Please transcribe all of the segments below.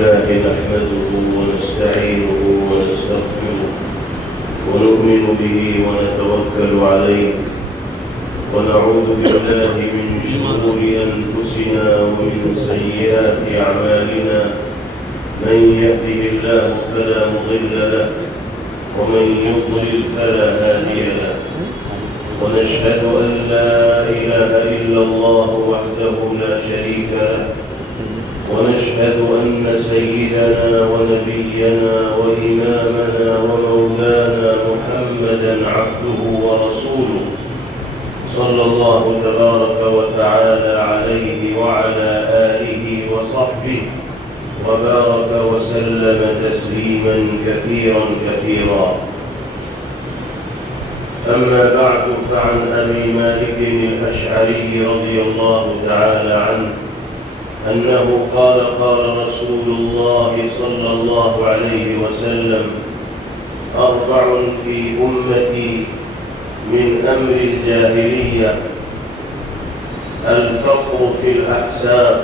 لله نحمده ونستعينه ونستغفره ونؤمن به ونتوكل عليه ونعوذ بالله من شرور أنفسنا ومن سيئات أعمالنا من يهده الله فلا مضل له ومن يضلل فلا هادي له ونشهد أن لا إله إلا الله وحده لا شريك له ونشهد أن سيدنا ونبينا وإمامنا ومولانا محمدا عبده ورسوله صلى الله تبارك وتعالى عليه وعلى آله وصحبه وبارك وسلم تسليما كثيرا كثيرا. أما بعد فعن أبي مالك الأشعري رضي الله تعالى عنه أنه قال قال رسول الله صلى الله عليه وسلم: 4 في أمتي من أمر الجاهلية: الفقر في الأحساب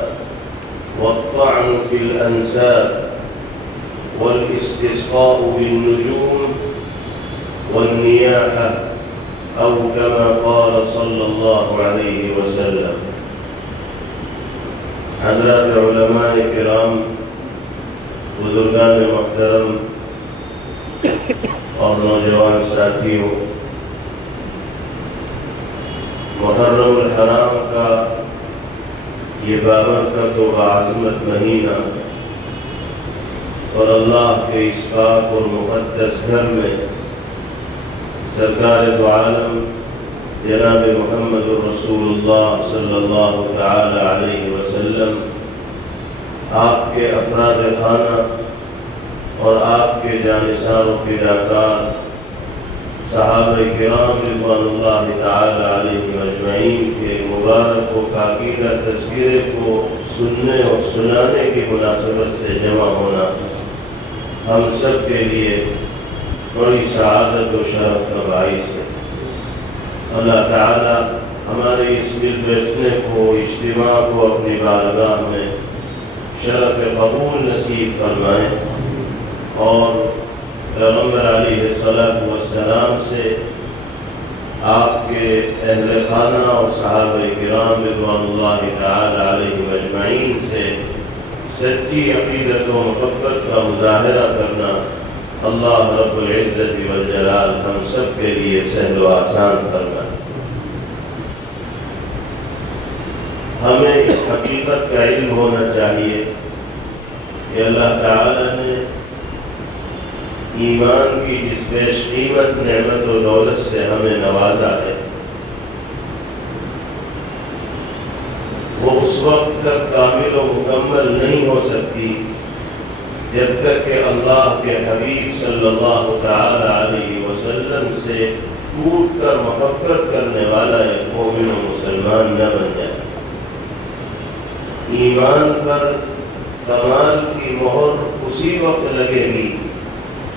والطعن في الأنساب والاستسقاء بالنجوم والنياحة أو كما قال صلى الله عليه وسلم. حضرات علماء کرام، بزرگان محترم اور نوجوان ساتھیوں، محرم الحرام کا یہ بابرکت و عظمت مہینہ اور اللہ کے اس پاک اور مقدس گھر میں سرکار دو عالم جناب محمد رسول اللہ صلی اللہ تعالی علیہ وسلم، آپ کے افراد خانہ اور آپ کے جانثار و فداکار صحابہ کرام رضوان اللہ تعالی علیہ اجمعین کے مبارک و پاکیزہ تذکرے کو سننے اور سنانے کی مناسبت سے جمع ہونا ہم سب کے لیے بڑی سعادت و شرف کا باعث ہے۔ اللہ تعالی ہمارے اس مل بیٹھنے کو، اجتماع کو اپنی بارگاہ میں شرف قبول نصیب فرمائیں اور پیغمبر علیہ السلام سے، آپ کے اہل خانہ اور صحابہ کرام رضوان اللہ تعالی علیہ اجمعین سے سچی عقیدت و محبت کا مظاہرہ کرنا اللہ رب العزت والجلال ہم سب کے لیے سہل و آسان فرمائے۔ ہمیں اس حقیقت کا علم ہونا چاہیے کہ اللہ تعالی نے ایمان کی جس بیش قیمت نعمت و دولت سے ہمیں نوازا ہے، وہ اس وقت تک کامل و مکمل نہیں ہو سکتی جب تک کہ اللہ کے حبیب صلی اللہ تعالی علیہ وسلم سے ٹوٹ کر محبت کرنے والا ایک مومن و مسلمان نہ بن جائے۔ ایمان پر کمال کی مہر اسی وقت لگے گی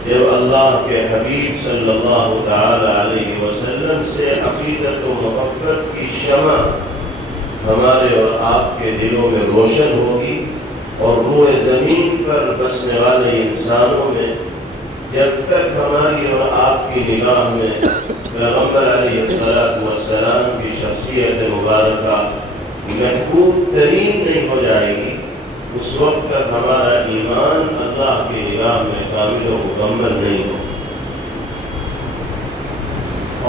جب اللہ کے حبیب صلی اللہ تعالی علیہ وسلم سے عقیدت و محبت کی شمع ہمارے اور آپ کے دلوں میں روشن ہوگی، اور روئے زمین پر بسنے والے انسانوں میں جب تک ہماری اور آپ کی نگاہ میں پیغمبر علیہ السلام کی شخصیت مبارکہ محبوب ترین نہیں ہو جائے گی، اس وقت تک ہمارا ایمان اللہ کی نگاہ میں کامل و مکمل نہیں ہو۔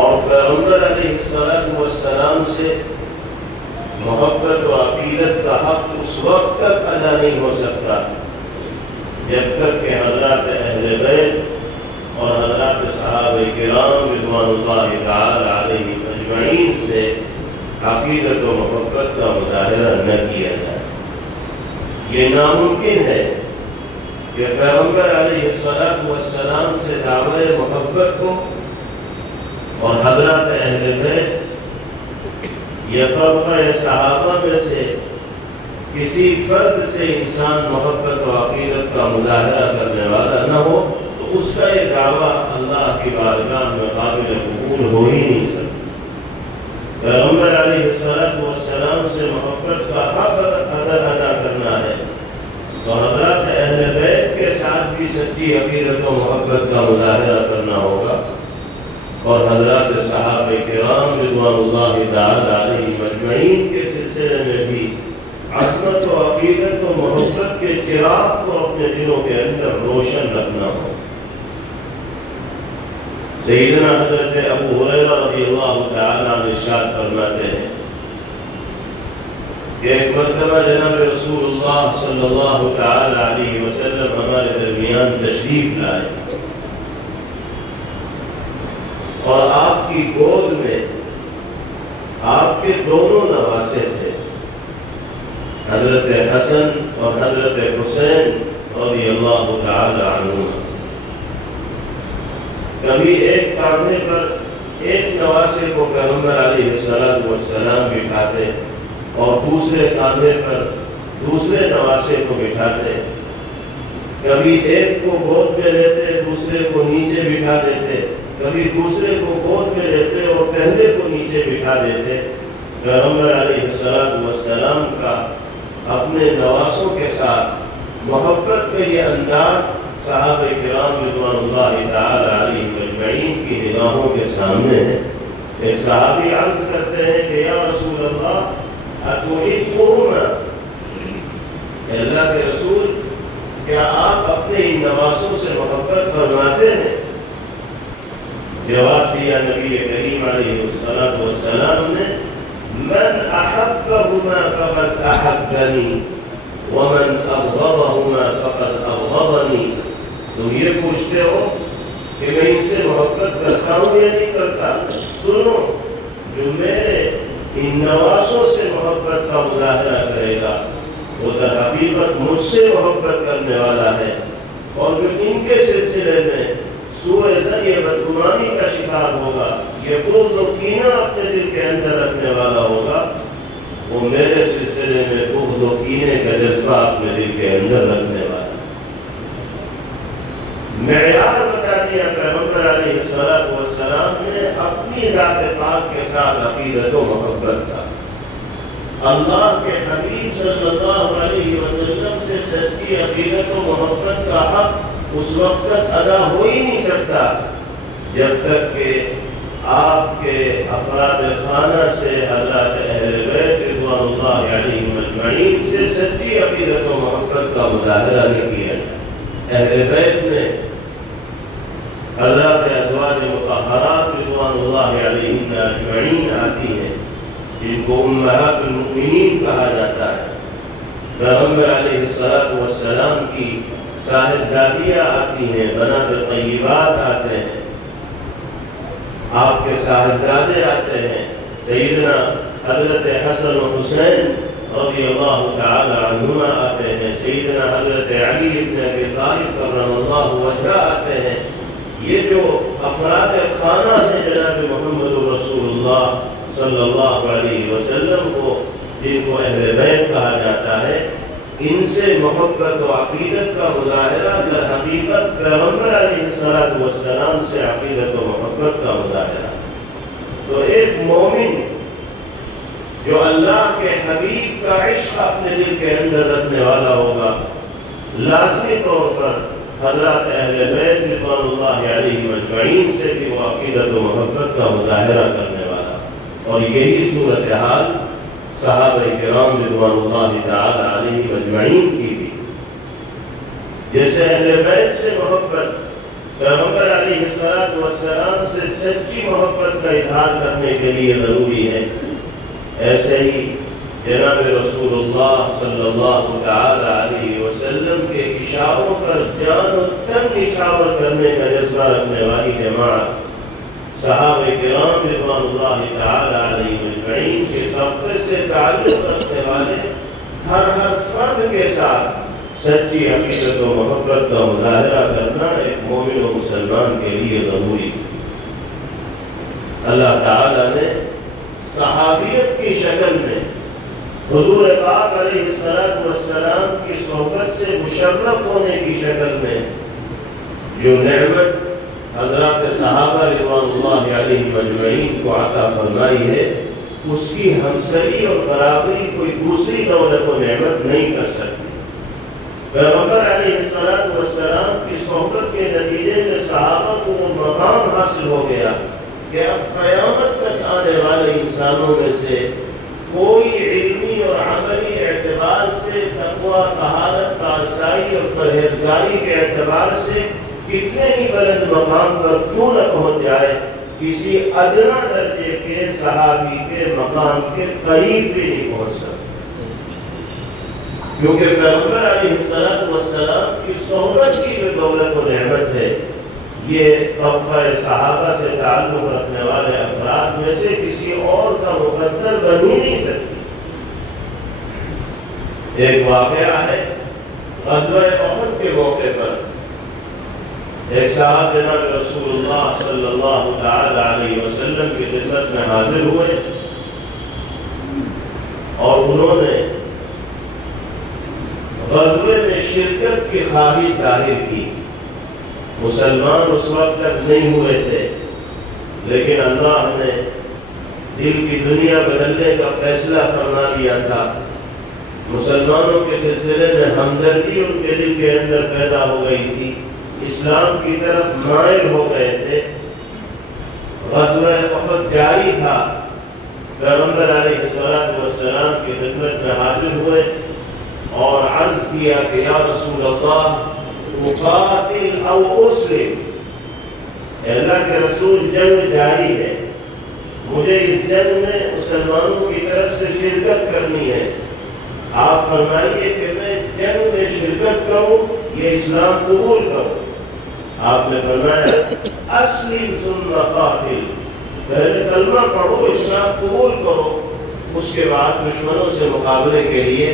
اور پیغمبر علیہ السلام سے محبت و عقیدت کا حق اس وقت تک ادا نہیں ہو سکتا جب تک کہ حضرات اہل بیت اور حضرات صحابہ کرام رضوان اللہ تعالی علیہ اجمعین سے عقیدت و محبت کا مظاہرہ نہ کیا جائے۔ یہ ناممکن ہے کہ پیغمبر علیہ السلام سے دعوی محبت کو اور حضرات اہل بیت یا طبقہ صحابہ میں سے کسی فرد سے انسان محبت و عقیدت کا مظاہرہ کرنے والا نہ ہو تو اس کا یہ دعویٰ اللہ کی بارگاہ میں قابل قبول ہو ہی نہیں سکتا۔ پیغمبر علیہ السلام سے محبت کا حق ادا کرنا ہے تو حضرات اہل اہل بیت کے ساتھ بھی سچی عقیدت و محبت کا مظاہرہ کرنا ہوگا، اور حضرات صحابہ کرام رضوان اللہ تعالی علیہم اجمعین کے سلسلے میں بھی عظمت و عقیدت و محبت کے چراغ کو اپنے دلوں کے اندر روشن رکھنا ہو۔ سیدنا حضرت ابو ہریرہ رضی اللہ تعالی عنہ ارشاد فرماتے ہیں کہ ایک مرتبہ جناب رسول اللہ صلی اللہ تعالی علیہ وسلم ہمارے درمیان تشریف لائے، اور آپ کی گود میں آپ کے دونوں نواسے تھے، حضرت حسن اور حضرت حسین رضی اللہ تعالی عنہما۔ کبھی ایک کاندھے پر ایک نواسے کو پیغمبر علیہ السلام بٹھاتے اور دوسرے کاندھے پر دوسرے نواسے کو بٹھاتے، کبھی ایک کو گود میں لیتے دوسرے کو نیچے بٹھا دیتے، کبھی دوسرے کو گود میں لیتے اور پہلے کو نیچے بٹھا دیتے۔ پیغمبر علیہ السلام کا اپنے نواسوں کے ساتھ محبت کا یہ انداز صحابہ کرام رضوان اللہ تعالی علیہم اجمعین کی نگاہوں کے سامنے ہے۔ ایک صحابی عرض کرتے ہیں کہ یا رسول اللہ اتحبونہ، کہ اللہ کے رسول کیا آپ اپنے ان نواسوں سے محبت فرماتے ہیں؟ جواب دیا نبی کریم علیہ السلام نے، من احبہما فقد احبنی ومن ابغضہما فقد ابغضنی۔ تم یہ پوچھتے ہو کہ میں ان سے محبت کرتا ہوں یا نہیں کرتا؟ سنو، جو میرے ان نواسوں سے محبت کا مظاہرہ کرے گا وہ در حقیقت مجھ سے محبت کرنے والا ہے، اور جو ان کے سلسلے میں سوء ظن یا بدگمانی کا شکار ہوگا، یہ بغض و کینہ اپنے دل کے اندر رکھنے والا ہوگا، وہ میرے سلسلے میں بغض و کینے کا جذبہ اپنے دل کے اندر رکھنے والا ہے۔ معیار بتا دیا پیغمبر علیہ السلام نے اپنی ذات پاک کے ساتھ عقیدت و محبت کا۔ اللہ کے حبیب صلی اللہ علیہ وسلم سے سچی عقیدت و محبت کا حق اس وقت تک ادا ہو ہی نہیں سکتا جب تک کہ آپ کے افراد خانہ سے حضرات اہل بیت رضوان اللہ علیہم اجمعین سے سچی عقیدت و محبت کا مظاہرہ نہیں کیا جائے۔ اہل بیت میں حضرات ازواج مطہرات رضوان اللہ علیہم اجمعین آتی ہیں، جن کو امہات المؤمنین کہا جاتا ہے۔ پیغمبر علیہ السلام کی صاحبزادیاں آتی ہیں، بنات طیبات آتے ہیں، آپ کے صاحبزادے آتے ہیں، سیدنا حضرت حسن و حسین رضی اللہ تعالی عنہما آتے ہیں، سیدنا حضرت علی بن ابی طالب کرم اللہ وجہہ آتے ہیں۔ یہ جو افراد خانہ ہیں جناب محمد رسول اللہ صلی اللہ علیہ وسلم کو، جن کو اہل بیت کہا جاتا ہے، ان سے محبت و عقیدت کا مظاہرہ در حقیقت پیغمبر علیہ السلام سے عقیدت و محبت کا مظاہرہ۔ تو ایک مومن جو اللہ کے حبیب کا عشق اپنے دل کے اندر رکھنے والا ہوگا، لازمی طور پر حضرات اہل بیت رضوان اللہ علیہم اجمعین سے بھی وہ عقیدت و محبت کا مظاہرہ کرنے والا، اور یہی صورتحال صحابہ کرام رضوان اللہ تعالی علیہم اجمعین کی بھی۔ جیسے اہل بیت سے محبت پیغمبر علیہ السلام سے سچی محبت کا اظہار کرنے کے لیے ضروری ہے، ایسے ہی جناب رسول اللہ صلی اللہ تعالی علیہ وسلم کے اشاروں پر جان و تن نشاور کرنے کا جذبہ رکھنے والی جماعت صحابہ کرام رضوان اللہ تعالی علیہ اجمعین کے طبقے سے تعلق رکھنے والے ہر فرد کے ساتھ سچی عقیدت و محبت کا مظاہرہ کرنا ایک مومن و مسلمان کے لیے ضروری ہے۔ اللہ تعالی نے صحابیت کی شکل میں حضور پاک علیہ السلام کی صحبت سے مشرف ہونے کی شکل میں جو نعمت حضرات صحابہ رضوان اللہ علیہم اجمعین کو عطا فرمائی ہے، اس کی ہمسری اور برابری کوئی دوسری دولت و نعمت نہیں کر سکتی۔ پیغمبر علیہ صحبت کے نتیجے میں صحابہ کو وہ مقام حاصل ہو گیا کہ اب قیامت تک آنے والے انسانوں میں سے کوئی علمی اور عملی اعتبار سے تقویٰ، طہارت، پارسائی اور پرہیزگاری کے اعتبار سے کتنے ہی بلند مقام پر کیوں نہ پہنچ جائے، کسی ادنا درجے کے صحابی کے مقام کے قریب بھی نہیں پہنچ سکتا، کیونکہ پیغمبر علیہ السلام کی صحبت کی جو دولت و نعمت ہے، یہ طبقہ صحابہ سے تعلق رکھنے والے افراد میں سے کسی اور کا مقدر بن ہی نہیں سکتی۔ ایک واقعہ ہے، غزوہ احد کے موقع پر ایک صاحب جناب رسول اللہ صلی اللہ تعالی علیہ وسلم کی خدمت میں حاضر ہوئے اور انہوں نے غزوے میں شرکت کی خواہش ظاہر کی۔ مسلمان اس وقت تک نہیں ہوئے تھے، لیکن اللہ نے دل کی دنیا بدلنے کا فیصلہ فرما لیا تھا۔ مسلمانوں کے سلسلے میں ہمدردی ان کے دل کے اندر پیدا ہو گئی تھی، اسلام کی طرف مائل ہو گئے تھے۔ غزوہ احد جاری تھا، پیغمبر علیہ السلام کی خدمت میں حاضر ہوئے اور عرض کیا کہ یا رسول اللہ مقاتل او اسلم، اے اللہ کے رسول جنگ جاری ہے، مجھے اس جنگ میں مسلمانوں کی طرف سے شرکت کرنی ہے، آپ فرمائیے کہ میں جنگ میں شرکت کروں یہ اسلام قبول کروں۔ آپ نے فرمایا اسلم ثم قاتل، پہلے کلمہ پڑھو، اسلام قبول کرو، اس کے بعد دشمنوں سے مقابلے کے لیے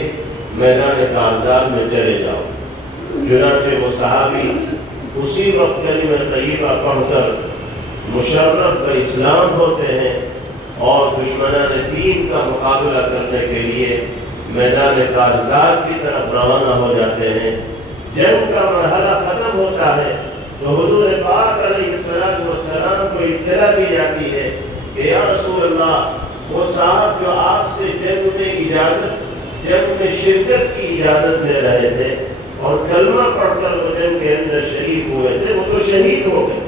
میدان کارزار میں چلے جاؤ۔ چنانچہ وہ صحابی اسی وقت کلمہ طیبہ پڑھ کر مشرف باسلام ہوتے ہیں اور دشمنان دین کا مقابلہ کرنے کے لیے میدان کارزار کی طرف روانہ ہو جاتے ہیں۔ جنگ کا مرحلہ ختم ہوتا ہے تو حضور پاک علیہ السلام کو اطلاع دی جاتی ہے کہ یا رسول اللہ وہ صاحب جو آپ سے جنگ میں شرکت کی اجازت لے رہے تھے اور کلمہ پڑھ کر وہ جنگ کے اندر شہید ہوئے تھے، وہ تو شہید ہو گئے۔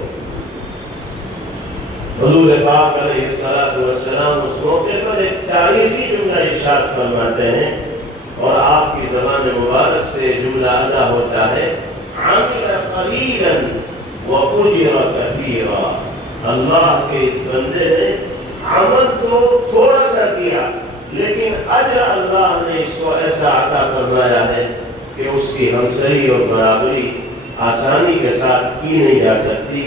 حضور پاک علیہ السلام اس موقع پر ایک تاریخی جملہ ارشاد فرماتے ہیں اور آپ کی زبان مبارک سے جملہ ادا ہوتا ہے عمل قلیلا واجر کثیرا، اللہ کے اس بندے نے عمل تو تھوڑا سا کیا لیکن اجر اللہ نے اس کو ایسا عطا فرمایا ہے کہ اس کی ہمسری اور برابری آسانی کے ساتھ کی نہیں جا سکتی۔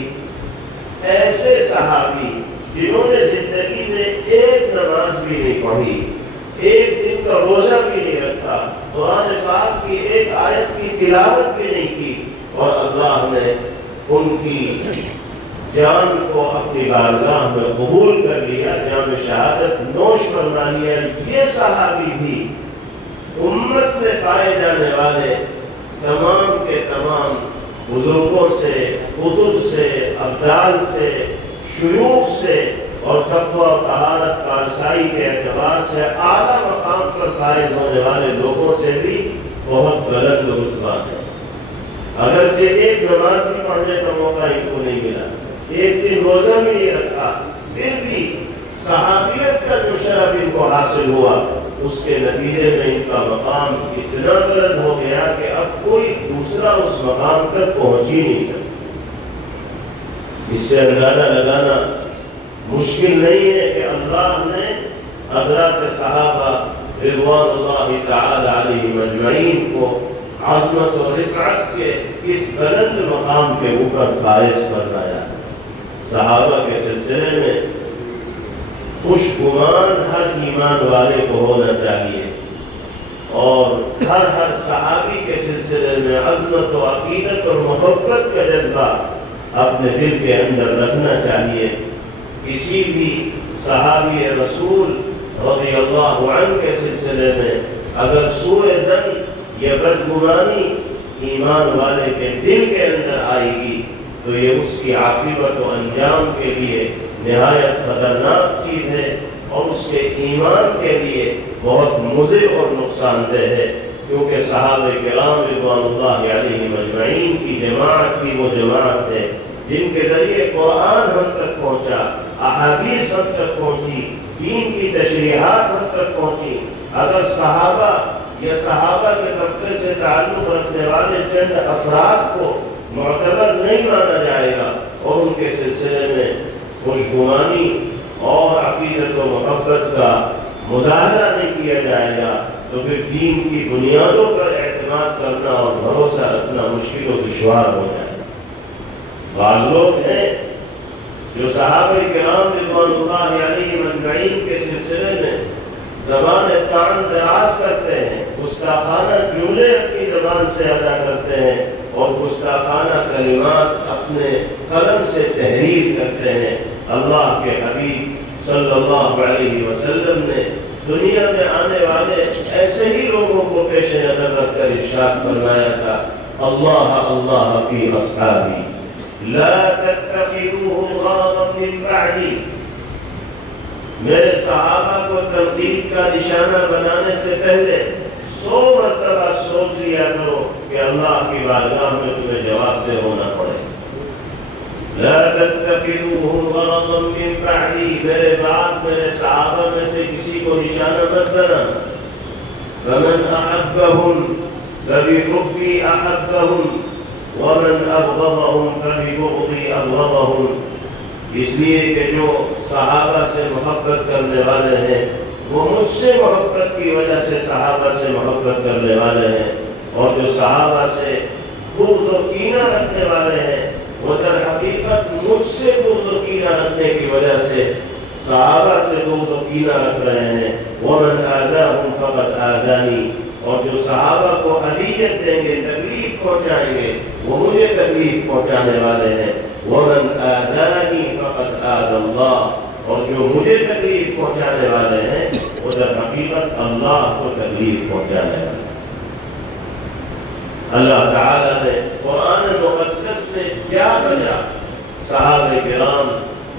ایسے صحابی جنہوں نے زندگی میں ایک نماز بھی نہیں پڑھی، ایک دن کا روزہ بھی نہیں رکھا، قرآن پاک کی ایک آیت کی تلاوت بھی نہیں کی، اور اللہ نے ان کی جان کو اپنی بارگاہ میں قبول کر لیا، جام شہادت نوش فرما لیا۔ یہ صحابی بھی امت میں پائے جانے والے تمام کے تمام بزرگوں سے، قطب سے، ابدال سے، شیوخ سے اور تقویٰ و طہارت پارسائی کے اعتبار سے اعلیٰ مقام پر فائز ہونے والے لوگوں سے بھی بہت بلند رتبہ ہے۔ اگرچہ ایک نماز بھی پڑھنے کا موقع ان کو نہیں ملا، ایک دن روزہ بھی نہیں رکھا، پھر بھی صحابیت کا جو شرف ان کو حاصل ہوا اس کے نتیجے میں ان کا مقام اتنا بلند ہو گیا کہ اب کوئی دوسرا اس مقام تک پہنچ ہی نہیں سکتا۔ اس سے اندازہ لگانا مشکل نہیں ہے کہ اللہ نے حضرات صحابہ رضوان اللہ تعالی علیہم اجمعین کو عظمت و رفعت کے اس بلند مقام کے اوپر فائز فرمایا۔ صحابہ کے سلسلے میں خوش گمان ہر ایمان والے کو ہونا چاہیے اور ہر صحابی کے سلسلے میں عظمت و عقیدت اور محبت کا جذبہ اپنے دل کے اندر رکھنا چاہیے۔ کسی بھی صحابی رسول رضی اللہ عنہ کے سلسلے میں اگر سوء ظن یا بدگمانی ایمان والے کے دل کے اندر آئے گی تو یہ اس کی عاقبت و انجام کے لیے نہایت خطرناک چیز ہے اور اس کے ایمان کے لیے بہت مضر اور نقصان دہ ہے۔ کیونکہ صحابہ کرام رضوان اللہ علیہم اجمعین کی جماعت کی وہ جماعت ہے جن کے ذریعے قرآن ہم تک پہنچا، احادیث ہم تک پہنچی، دین کی تشریحات ہم تک پہنچی۔ اگر صحابہ یا صحابہ کے طبقے سے تعلق رکھنے والے چند افراد کو معتبر نہیں مانا جائے گا اور ان کے سلسلے میں خوشگمانی اور عقیدت و محبت کا مظاہرہ نہیں کیا جائے گا تو پھر دین کی بنیادوں پر اعتماد کرنا اور بھروسہ رکھنا مشکل و دشوار ہو جائے گا۔ بعض لوگ ہیں جو صحابہ کرام رضوان اللہ علیہم اجمعین کے سلسلے میں زبان طعن دراز کرتے ہیں، گستاخانہ جملے اپنی زبان سے ادا کرتے ہیں اور گستاخانہ کلمات اپنے قلم سے تحریر کرتے ہیں۔ اللہ کے حبیب صلی اللہ علیہ وسلم نے دنیا میں آنے والے ایسے ہی لوگوں کو پیش نظر رکھ کر ارشاد فرمایا تھا، اللہ اللہ فی اصحابی لا تتخذوهم غرضا من بعدی، میرے صحابہ کو تنقید کا نشانہ بنانے سے پہلے 100 مرتبہ سوچ لیا کرو کہ اللہ کی بارگاہ میں تمہیں جواب دہ ہونا پڑے۔ لا تتخذوهم غرضا من بعدی، میرے بعد میرے صحابہ میں سے کسی کو نشانہ مت بنا۔ فمن احبهم فبحبی احبهم ومن ابغضهم فببغضی ابغضهم، اس لیے کہ جو صحابہ سے محبت کرنے والے ہیں وہ مجھ سے محبت کی وجہ سے صحابہ سے محبت کرنے والے ہیں، اور جو صحابہ سے بغض و کینہ رکھنے والے ہیں وہ در حقیقت مجھ سے بغض و کینہ رکھنے کی وجہ سے صحابہ سے بغض و کینہ رکھ رہے ہیں۔ ومن آذاهم فقد آذانی، اور جو صحابہ کو اذیت دیں گے، تکلیف پہنچائیں گے، وہ مجھے تکلیف پہنچانے والے ہیں۔ ومن آذانی فقد آذى اللہ، اور جو مجھے تکلیف پہنچانے والے ہیں وہ در حقیقت اللہ کو تکلیف پہنچانے والے ہیں۔ اللہ تعالیٰ نے قرآن مقدس میں کیا بجا صحابہ کرام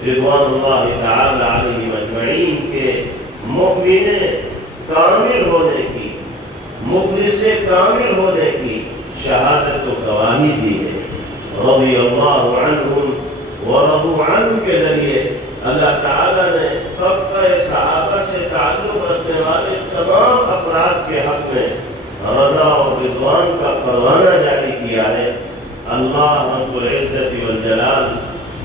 رضوان اللہ تعالی علیہم اجمعین کے مؤمن کامل ہونے کی، مخلص کامل ہونے کی شہادت و گواہی دی ہے۔ رضی اللہ عنہم ورضوا عنہ کے ذریعے اللہ تعالیٰ نے طبقہ صحابہ سے تعلق رکھنے والے تمام افراد کے حق میں رضا اور رضوان کا پروانہ جاری کیا ہے۔ اللہ رب العزت والجلال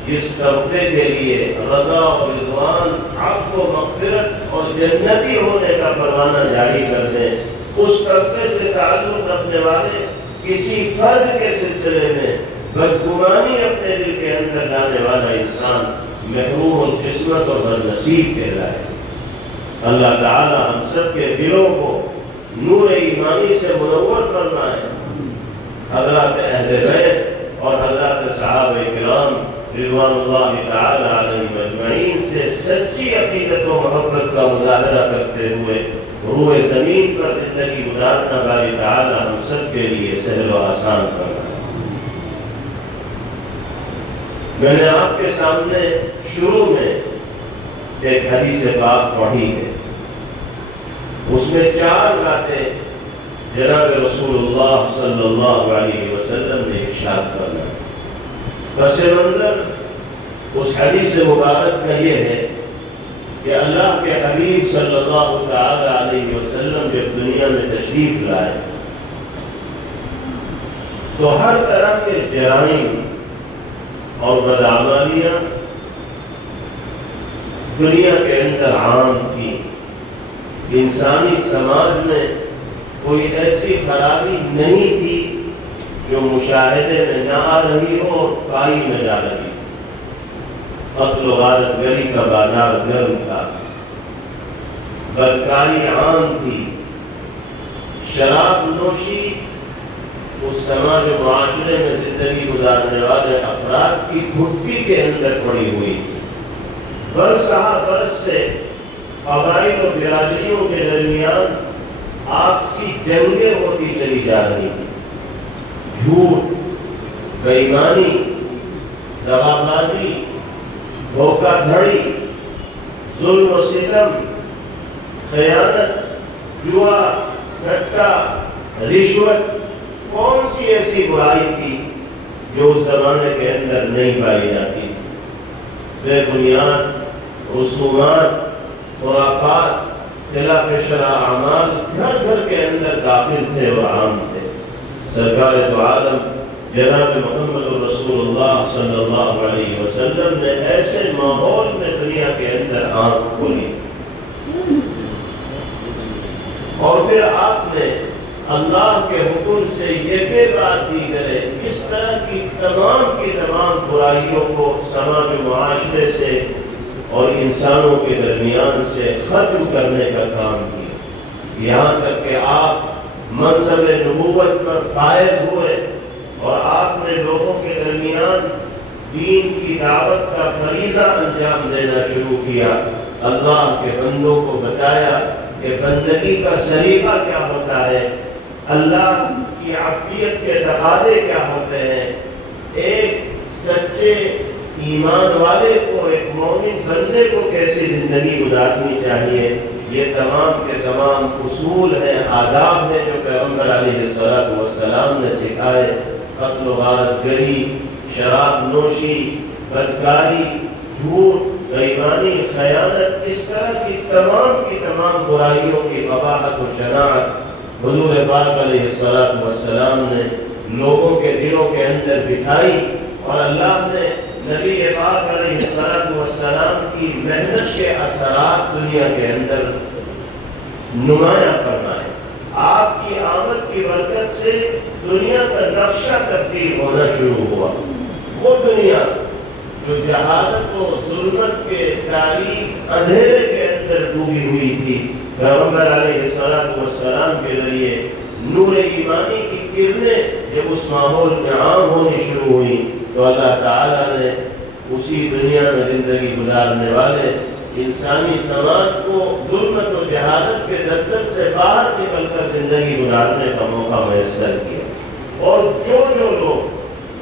جس طبقے کے لیے رضا اور رضوان، عفو و مغفرت اور جنتی ہونے کا پروانہ جاری کر دیں، اس طبقے سے تعلق رکھنے والے کسی فرد کے سلسلے میں بدگمانی اپنے دل کے اندر لانے والا انسان محروم القسمت اور بدنصیب کہلائے۔ اللہ تعالی ہم سب کے دلوں کو نور ایمانی سے منور فرمائے۔ حضرات اہل بیت اور حضرات صحابہ کرام رضوان اللہ تعالی علیہم اجمعین سے سچی عقیدت و محبت کا مظاہرہ کرتے ہوئے روئے زمین پر زندگی گزارنا باری تعالی ہم سب کے لیے سہل و آسان فرمائے۔ میں نے آپ کے سامنے شروع میں ایک حدیث پاک پڑھی ہے، اس میں 4 باتیں جناب رسول اللہ صلی اللہ علیہ وسلم نے ارشاد فرمایا۔ پس منظر اس حدیث مبارک کا یہ ہے کہ اللہ کے حبیب صلی اللہ تعالی علیہ وسلم جب دنیا میں تشریف لائے تو ہر طرح کے جرائم اور بدعمالیاں دنیا کے اندر عام تھی۔ انسانی سماج میں کوئی ایسی خرابی نہیں تھی جو مشاہدے میں نہ آ رہی ہو اور پائی نہ جا رہی۔ قتل و غارت گری کا بازار گرم تھا، بدکاری عام تھی، شراب نوشی اس سماج و معاشرے میں زندگی گزارنے والے افراد کی گھٹی کے اندر پڑی ہوئی تھی۔ برسہ برس سے قبائل و برادریوں کے درمیان آپسی جنگیں ہوتی چلی جا رہی تھی۔ جھوٹ، بے ایمانی، دغا بازی، دھوکہ دھڑی، ظلم و ستم، خیانت، جوا، سٹا، رشوت کون سی ایسی برائی تھی جو اس زمانے کے اندر نہیں پائی جاتی؟ بے بنیاد رسومات، خرافات، خلاف شرع اعمال گھر گھر کے اندر داخل تھے اور عام تھے۔ سرکار دو عالم جناب محمد رسول اللہ صلی اللہ علیہ وسلم نے ایسے ماحول میں دنیا کے اندر آنکھ کھولی، اور پھر آپ نے اللہ کے حکم سے یہ بھی بات دی کرے اس طرح کی تمام برائیوں کو سماج و معاشرے سے اور انسانوں کے درمیان سے ختم کرنے کا کام کیا، یہاں تک کہ آپ منصب نبوت پر فائز ہوئے اور آپ نے لوگوں کے درمیان دین کی دعوت کا فریضہ انجام دینا شروع کیا، اللہ کے بندوں کو بتایا کہ بندگی کا سلیقہ کیا ہوتا ہے، اللہ کی عبدیت کے تقاضے کیا ہوتے ہیں، ایک سچے ایمان والے کو، ایک مومن بندے کو کیسی زندگی گزارنی چاہیے۔ یہ تمام کے تمام اصول ہیں، آداب ہیں جو پیغمبر علیہ السلام نے سکھائے۔ قتل و غارت گری، شراب نوشی، بدکاری، جھوٹ، بے ایمانی، خیانت، اس طرح کی تمام برائیوں کی قباحت و شناعت حضور پاک علیہ السلام نے لوگوں کے دلوں کے اندر بٹھائی، اور اللہ نے نبی پاک علیہ السلام کی محنت کے اثرات دنیا کے اندر نمایاں فرمائے۔ آپ کی آمد کی برکت سے دنیا کا نقشہ تبدیل ہونا شروع ہوا۔ وہ دنیا جو جہالت و ظلمت کے تاریک اندھیرے کے اندر ڈوبی ہوئی تھی، پیغمبر علیہ السلام کے ذریعے نور ایمانی کی کرنیں جب اس ماحول میں عام ہونی شروع ہوئی تو اللہ تعالیٰ نے اسی دنیا میں زندگی گزارنے والے انسانی سماج کو ظلمت و جہالت کے دلدل سے باہر نکل کر زندگی گزارنے کا موقع میسر کیا، اور جو لوگ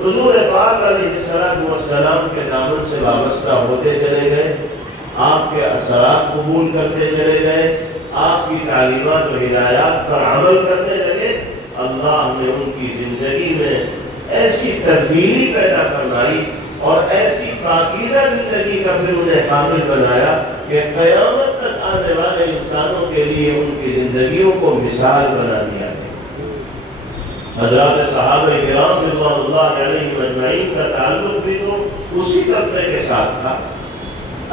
حضور پاک علیہ السلام کے دامن سے وابستہ ہوتے چلے گئے، آپ کے اثرات قبول کرتے چلے گئے، آپ کی تعلیمات و ہدایات پر عمل کرنے لگے، اللہ نے ان کی زندگی میں ایسی تبدیلی پیدا فرمائی اور ایسی پاکیزہ زندگی کا پھر انہیں حامل بنایا کہ قیامت تک آنے والے انسانوں کے لیے ان کی زندگیوں کو مثال بنا دیا۔ حضرات صحابہ کرام رضوان اللہ علیہم اجمعین کا تعلق بھی تو اسی طبقے کے ساتھ تھا۔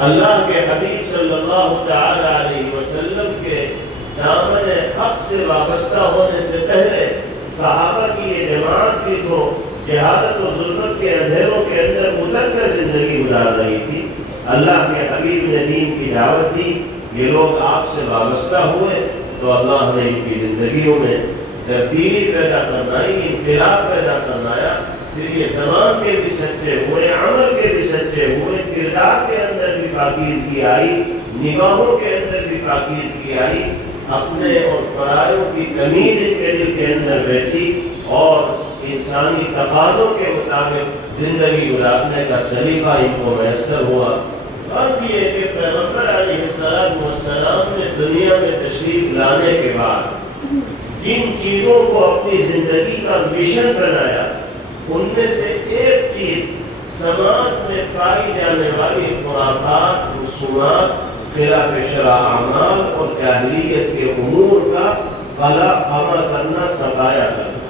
اللہ کے حبیب صلی اللہ تعالی علیہ وسلم کے دامن حق سے وابستہ ہونے سے پہلے صحابہ کی یہ جماعت بھی تو جہالت و ظلمت کے اندھیروں کے اندر اتر کر زندگی گزار رہی تھی۔ اللہ کے حبیب نے دین کی دعوت دی، یہ لوگ آپ سے وابستہ ہوئے تو اللہ نے ان کی زندگیوں میں تبدیلی پیدا فرمائی، انقلاب پیدا فرمایا۔ پھر یہ زبان کے بھی سچے ہوئے، عمل کے بھی سچے ہوئے، کردار کے اندر بھی پاکیزگی آئی، نگاہوں کے اندر بھی پاکیزگی آئی، اپنے اور پرایوں کی تمیز ان کے دل کے اندر بیٹھی، اور انسانی تقاضوں کے مطابق زندگی گزارنے کا سلیقہ ان کو میسر ہوا۔ اور یہ کہ پیغمبر علیہ السلام نے دنیا میں تشریف لانے کے بعد جن چیزوں کو اپنی زندگی کا مشن بنایا، ان میں سے ایک چیز سماج میں پائی جانے والی خرافات، رسومات، خلاف شرع اعمال اور جاہلیت کے امور کا خلا کرنا، صفایا کرنا،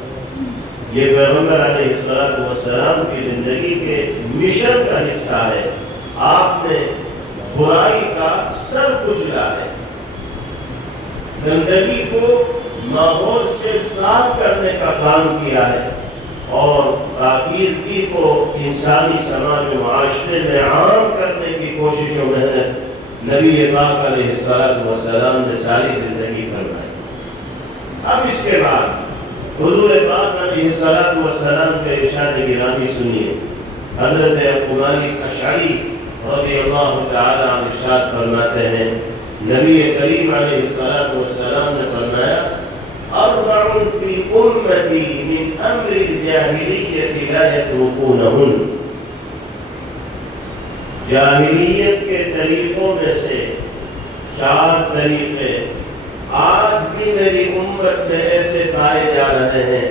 یہ پیغمبر علیہ السلام کی زندگی کے مشن کا حصہ ہے۔ آپ نے برائی کا سر کچلا ہے، گندگی کو ماحول سے صاف کرنے کا کام کیا ہے، اور پاکیزگی کو انسانی سماج و معاشرے میں عام کرنے کی کوشش و محنت نبی پاک علیہ السلام نے ساری زندگی فرمائی۔ اب اس کے بعد حضور پاک علیہ السلام کے ارشاد گرامی سنیے۔ حضرت ابو مالک اشعری رضی اللہ تعالی عنہ ارشاد فرماتے ہیں، نبی کریم علیہ السلام نے فرمایا، اربع فی امتی من امر الجاہلیت لا یترکونہن، جاہلیت کے طریقوں میں سے 4 طریقے آج بھی میری امت میں ایسے پائے جا رہے ہیں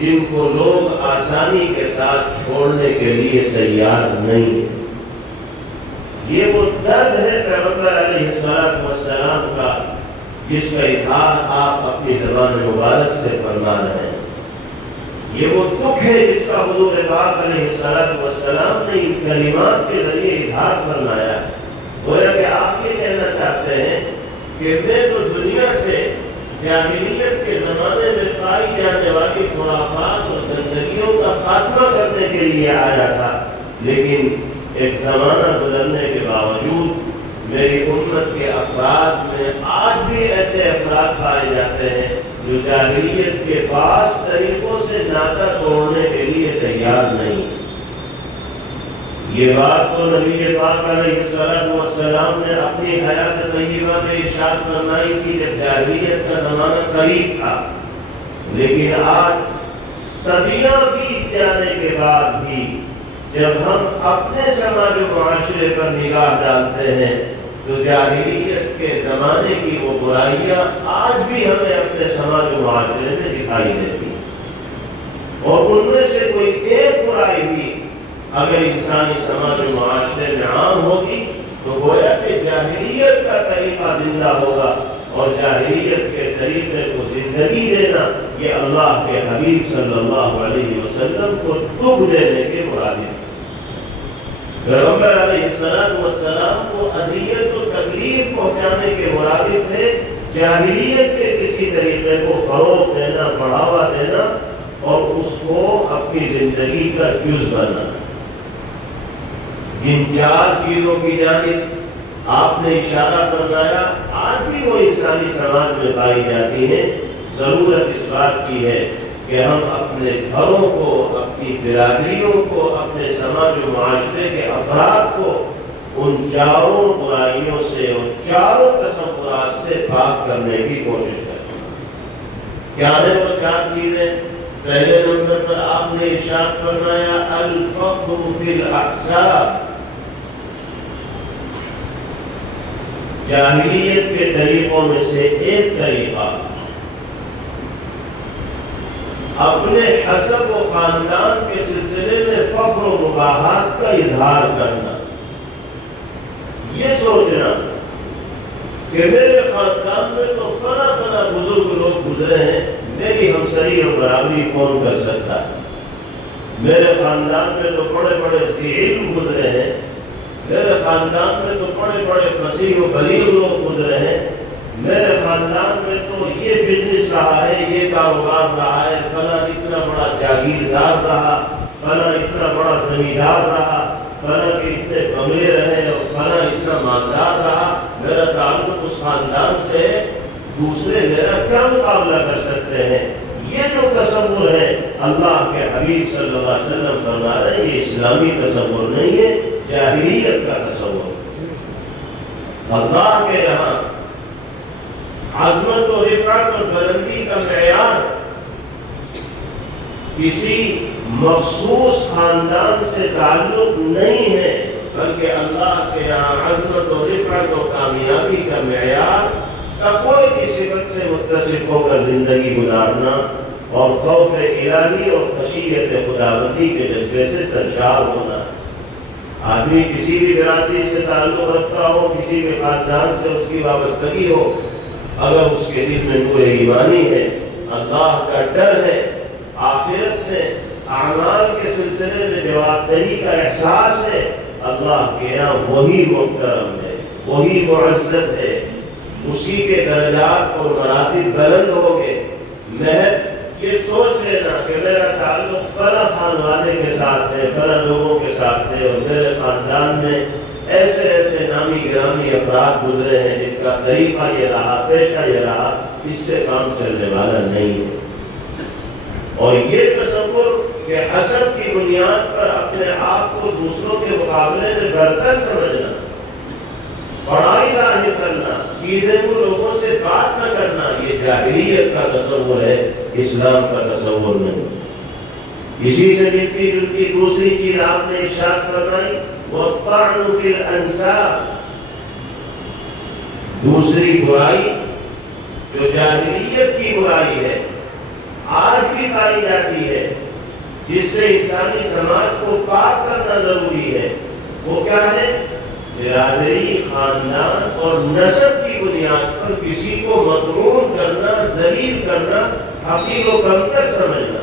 جن کو لوگ آسانی کے ساتھ چھوڑنے کے لیے تیار نہیں ہیں۔ یہ وہ درد ہے پیغمبر علیہ السلام کا، جس کا اظہار آپ اپنی زبان مبارک سے فرما رہے ہیں۔ یہ وہ دکھ ہے جس کا حضور پاک علیہ السلام نے ان کلمات کے ذریعے اظہار فرمایا۔ گویا کہ آپ یہ کہنا چاہتے ہیں کہ میں تو دنیا سے جاہلیت کے زمانے میں پائی جانے والی خرافات اور گندگیوں کا خاتمہ کرنے کے لیے آیا تھا، لیکن ایک زمانہ گزرنے کے باوجود میری امت کے افراد میں آج بھی ایسے افراد پائے جاتے ہیں جو جاہلیت کے پاس طریقوں سے ناطہ توڑنے کے لیے تیار نہیں۔ یہ بات تو نبی پاک علیہ السلام نے اپنی حیات طیبہ میں ارشاد فرمائی تھی جب جاہلیت کا زمانہ قریب تھا، لیکن آج صدیاں بیت جانے کے بعد بھی جب ہم اپنے سماج و معاشرے پر نگاہ ڈالتے ہیں تو جاہلیت کے زمانے کی وہ برائیاں آج بھی ہمیں اپنے سماج و معاشرے میں دکھائی دیتی ہیں، اور ان میں سے کوئی ایک برائی بھی اگر انسانی سماج و معاشرے میں عام ہوگی تو گویا کہ جاہلیت کا طریقہ زندہ ہوگا، اور جاہلیت کے طریقے کو زندگی دینا یہ اللہ کے حبیب صلی اللہ علیہ وسلم کو دکھ دینے کے مرادف ہے۔ پیغمبر علیہ السلام کو اذیت و تکلیف پہنچانے کے مرادف ہے جاہلیت کے کسی طریقے کو فروغ دینا، بڑھاوا دینا اور اس کو اپنی زندگی کا جز بنانا۔ جن چار چیزوں کی جانب آپ نے اشارہ فرمایا آج بھی وہ انسانی سماج میں پائی جاتی ہیں، ضرورت اس بات کی ہے کہ ہم اپنے گھروں کو، اپنی برادریوں کو، اپنے سماج و معاشرے کے افراد کو ان چاروں برائیوں سے اور چاروں تصورات سے پاک کرنے کی کوشش کریں۔ کیا ہیں وہ چار چیزیں؟ پہلے نمبر پر آپ نے ارشاد فرمایا الفقر فی الاحساب۔ جاہلیت کے طریقوں میں سے ایک طریقہ اپنے حسب و خاندان کے سلسلے میں فخر و مباحات کا اظہار کرنا، یہ سوچنا کہ میرے خاندان میں تو فلاں فلاں بزرگ لوگ گزرے ہیں، میری ہمسری اور برابری کون کر سکتا ہے؟ میرے خاندان میں تو بڑے بڑے ذی علم گزرے ہیں، میرے خاندان میں تو بڑے بڑے فصیح و بلیغ لوگ گزرے ہیں، میرے خاندان میں تو یہ بزنس رہا ہے، یہ کاروبار رہا ہے، فلاں اتنا بڑا جاگیردار رہا، فلاں اتنا بڑا زمیندار رہا، فلاں کے اتنے بنگلے رہے اور فلاں اتنا مالدار رہا، میرا تعلق اس خاندان سے دوسرے میرا کیا مقابلہ کر سکتے ہیں؟ یہ جو تصور ہے اللہ کے حبیب صلی اللہ علیہ وسلم فرما رہے ہیں یہ اسلامی تصور نہیں ہے، جاہلیت کا تصور۔ اللہ کے یہاں عظمت و رفعت اور بلندی کا معیار کسی مخصوص خاندان سے تعلق نہیں ہے، بلکہ اللہ کے یہاں عظمت و رفعت و کامیابی کا معیار تقوی کی صفت سے متصف ہو کر زندگی گزارنا اور خوف الہی اور خشیت خداوندی کے جذبے سے سرشار ہونا۔ آدمی کسی بھی برادری سے تعلق رکھتا ہو، کسی بھی خاندان سے اس کی وابستگی ہو، اگر اس کے دل میں نور ایمانی ہے، اللہ کا ڈر ہے، آخرت میں اعمال کے سلسلے میں جوابدہی کا احساس ہے، اللہ کے یہاں وہی محترم ہے، وہی معزز ہے، اسی کے درجات اور مراتب بلند ہوں گے۔ محض یہ سوچ لینا کہ میرا تعلق فلاں خاندان کے ساتھ ہے، فلاں لوگوں کے ساتھ ہے اور میرے خاندان میں ایسے ایسے نامی گرامی افراد گزرے ہیں جن کا طریقہ یہ رہا، پیشہ یہ رہا، اس سے کام چلنے والا نہیں ہے۔ اور یہ تصور کہ حسب کی بنیاد پر اپنے آپ کو دوسروں کے مقابلے میں برتر سمجھنا، بڑائی ظاہر کرنا، سیدھے منہ لوگوں سے بات نہ کرنا، یہ جاہلیت کا تصور ہے، اسلام کا تصور نہیں۔ اسی سے ملتی جلتی دوسری چیز آپ نے ارشاد فرمائی وَالطَّعْنُ فِي الْأَنْسَابِ، دوسری برائی جو جاہلیت کی برائی ہے آج بھی پائی جاتی ہے، جس سے انسانی سماج کو پاک کرنا ضروری ہے، وہ کیا ہے؟ برادری، خاندان اور نسب کی بنیاد پر کسی کو مطمون کرنا، ذلیل کرنا، حقیر و کمتر سمجھنا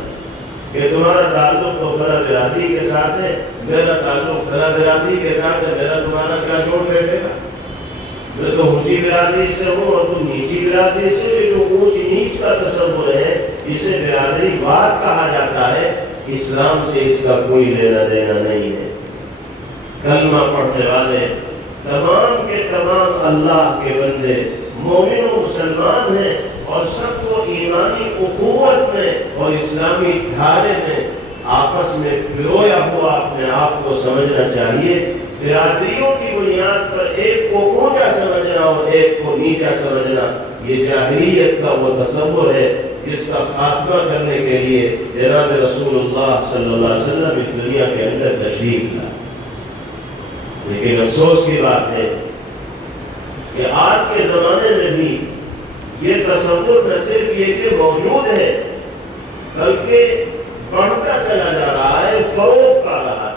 کہ تمہارا تعلق تو فلاں برادری کے ساتھ ہے، میرا تعلق فلاں برادری کے ساتھ ہے، میرا تمہارا کیا جوڑ بیٹھے گا؟ میں تو اونچی برادری سے ہوں اور تم نیچی برادری سے ہو۔ جو اونچ نیچ کا تصور ہے اسے برادری واد کہا جاتا ہے، اسلام سے اس کا کوئی لینا دینا نہیں ہے۔ کلمہ پڑھنے والے تمام کے تمام اللہ کے بندے مومن و مسلمان ہیں، اور سب کو ایمانی اخوت میں اور اسلامی دھارے میں آپس میں پرویا ہوا اپنے آپ کو سمجھنا چاہیے۔ برادریوں کی بنیاد پر ایک کو اونچا سمجھنا اور ایک کو نیچا سمجھنا، یہ جاہلیت کا وہ تصور ہے جس کا خاتمہ کرنے کے لیے جناب رسول اللہ صلی اللہ علیہ وسلم اس دنیا کے اندر تشریف لائے۔ لیکن افسوس کی بات ہے کہ آج کے زمانے میں بھی یہ تصور نہ صرف یہ کہ موجود ہے بلکہ بڑھتا چلا جا رہا ہے، فروغ پا رہا ہے۔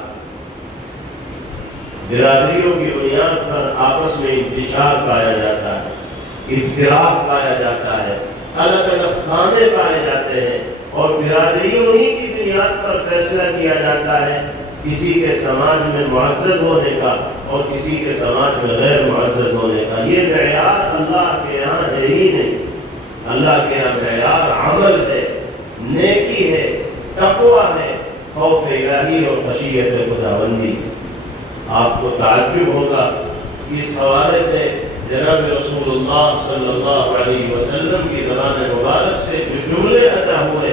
برادریوں کی بنیاد پر آپس میں انتشار پایا جاتا ہے، اختلاف پایا جاتا ہے، الگ الگ خانے پائے جاتے ہیں، اور برادریوں ہی کی بنیاد پر فیصلہ کیا جاتا ہے کسی کے سماج میں معزز ہونے کا اور کسی کے سماج میں غیر معزز ہونے کا۔ یہ معیار اللہ کے یہاں ہے ہی نہیں۔ اللہ کے یہاں معیار عمل ہے، نیکی ہے، تقویٰ ہے، خوف الہی اور خشیت خداوندی۔ آپ کو تعجب ہوگا اس حوالے سے جناب رسول اللہ صلی اللہ علیہ وسلم کی زبان مبارک سے جو جملے ادا ہوئے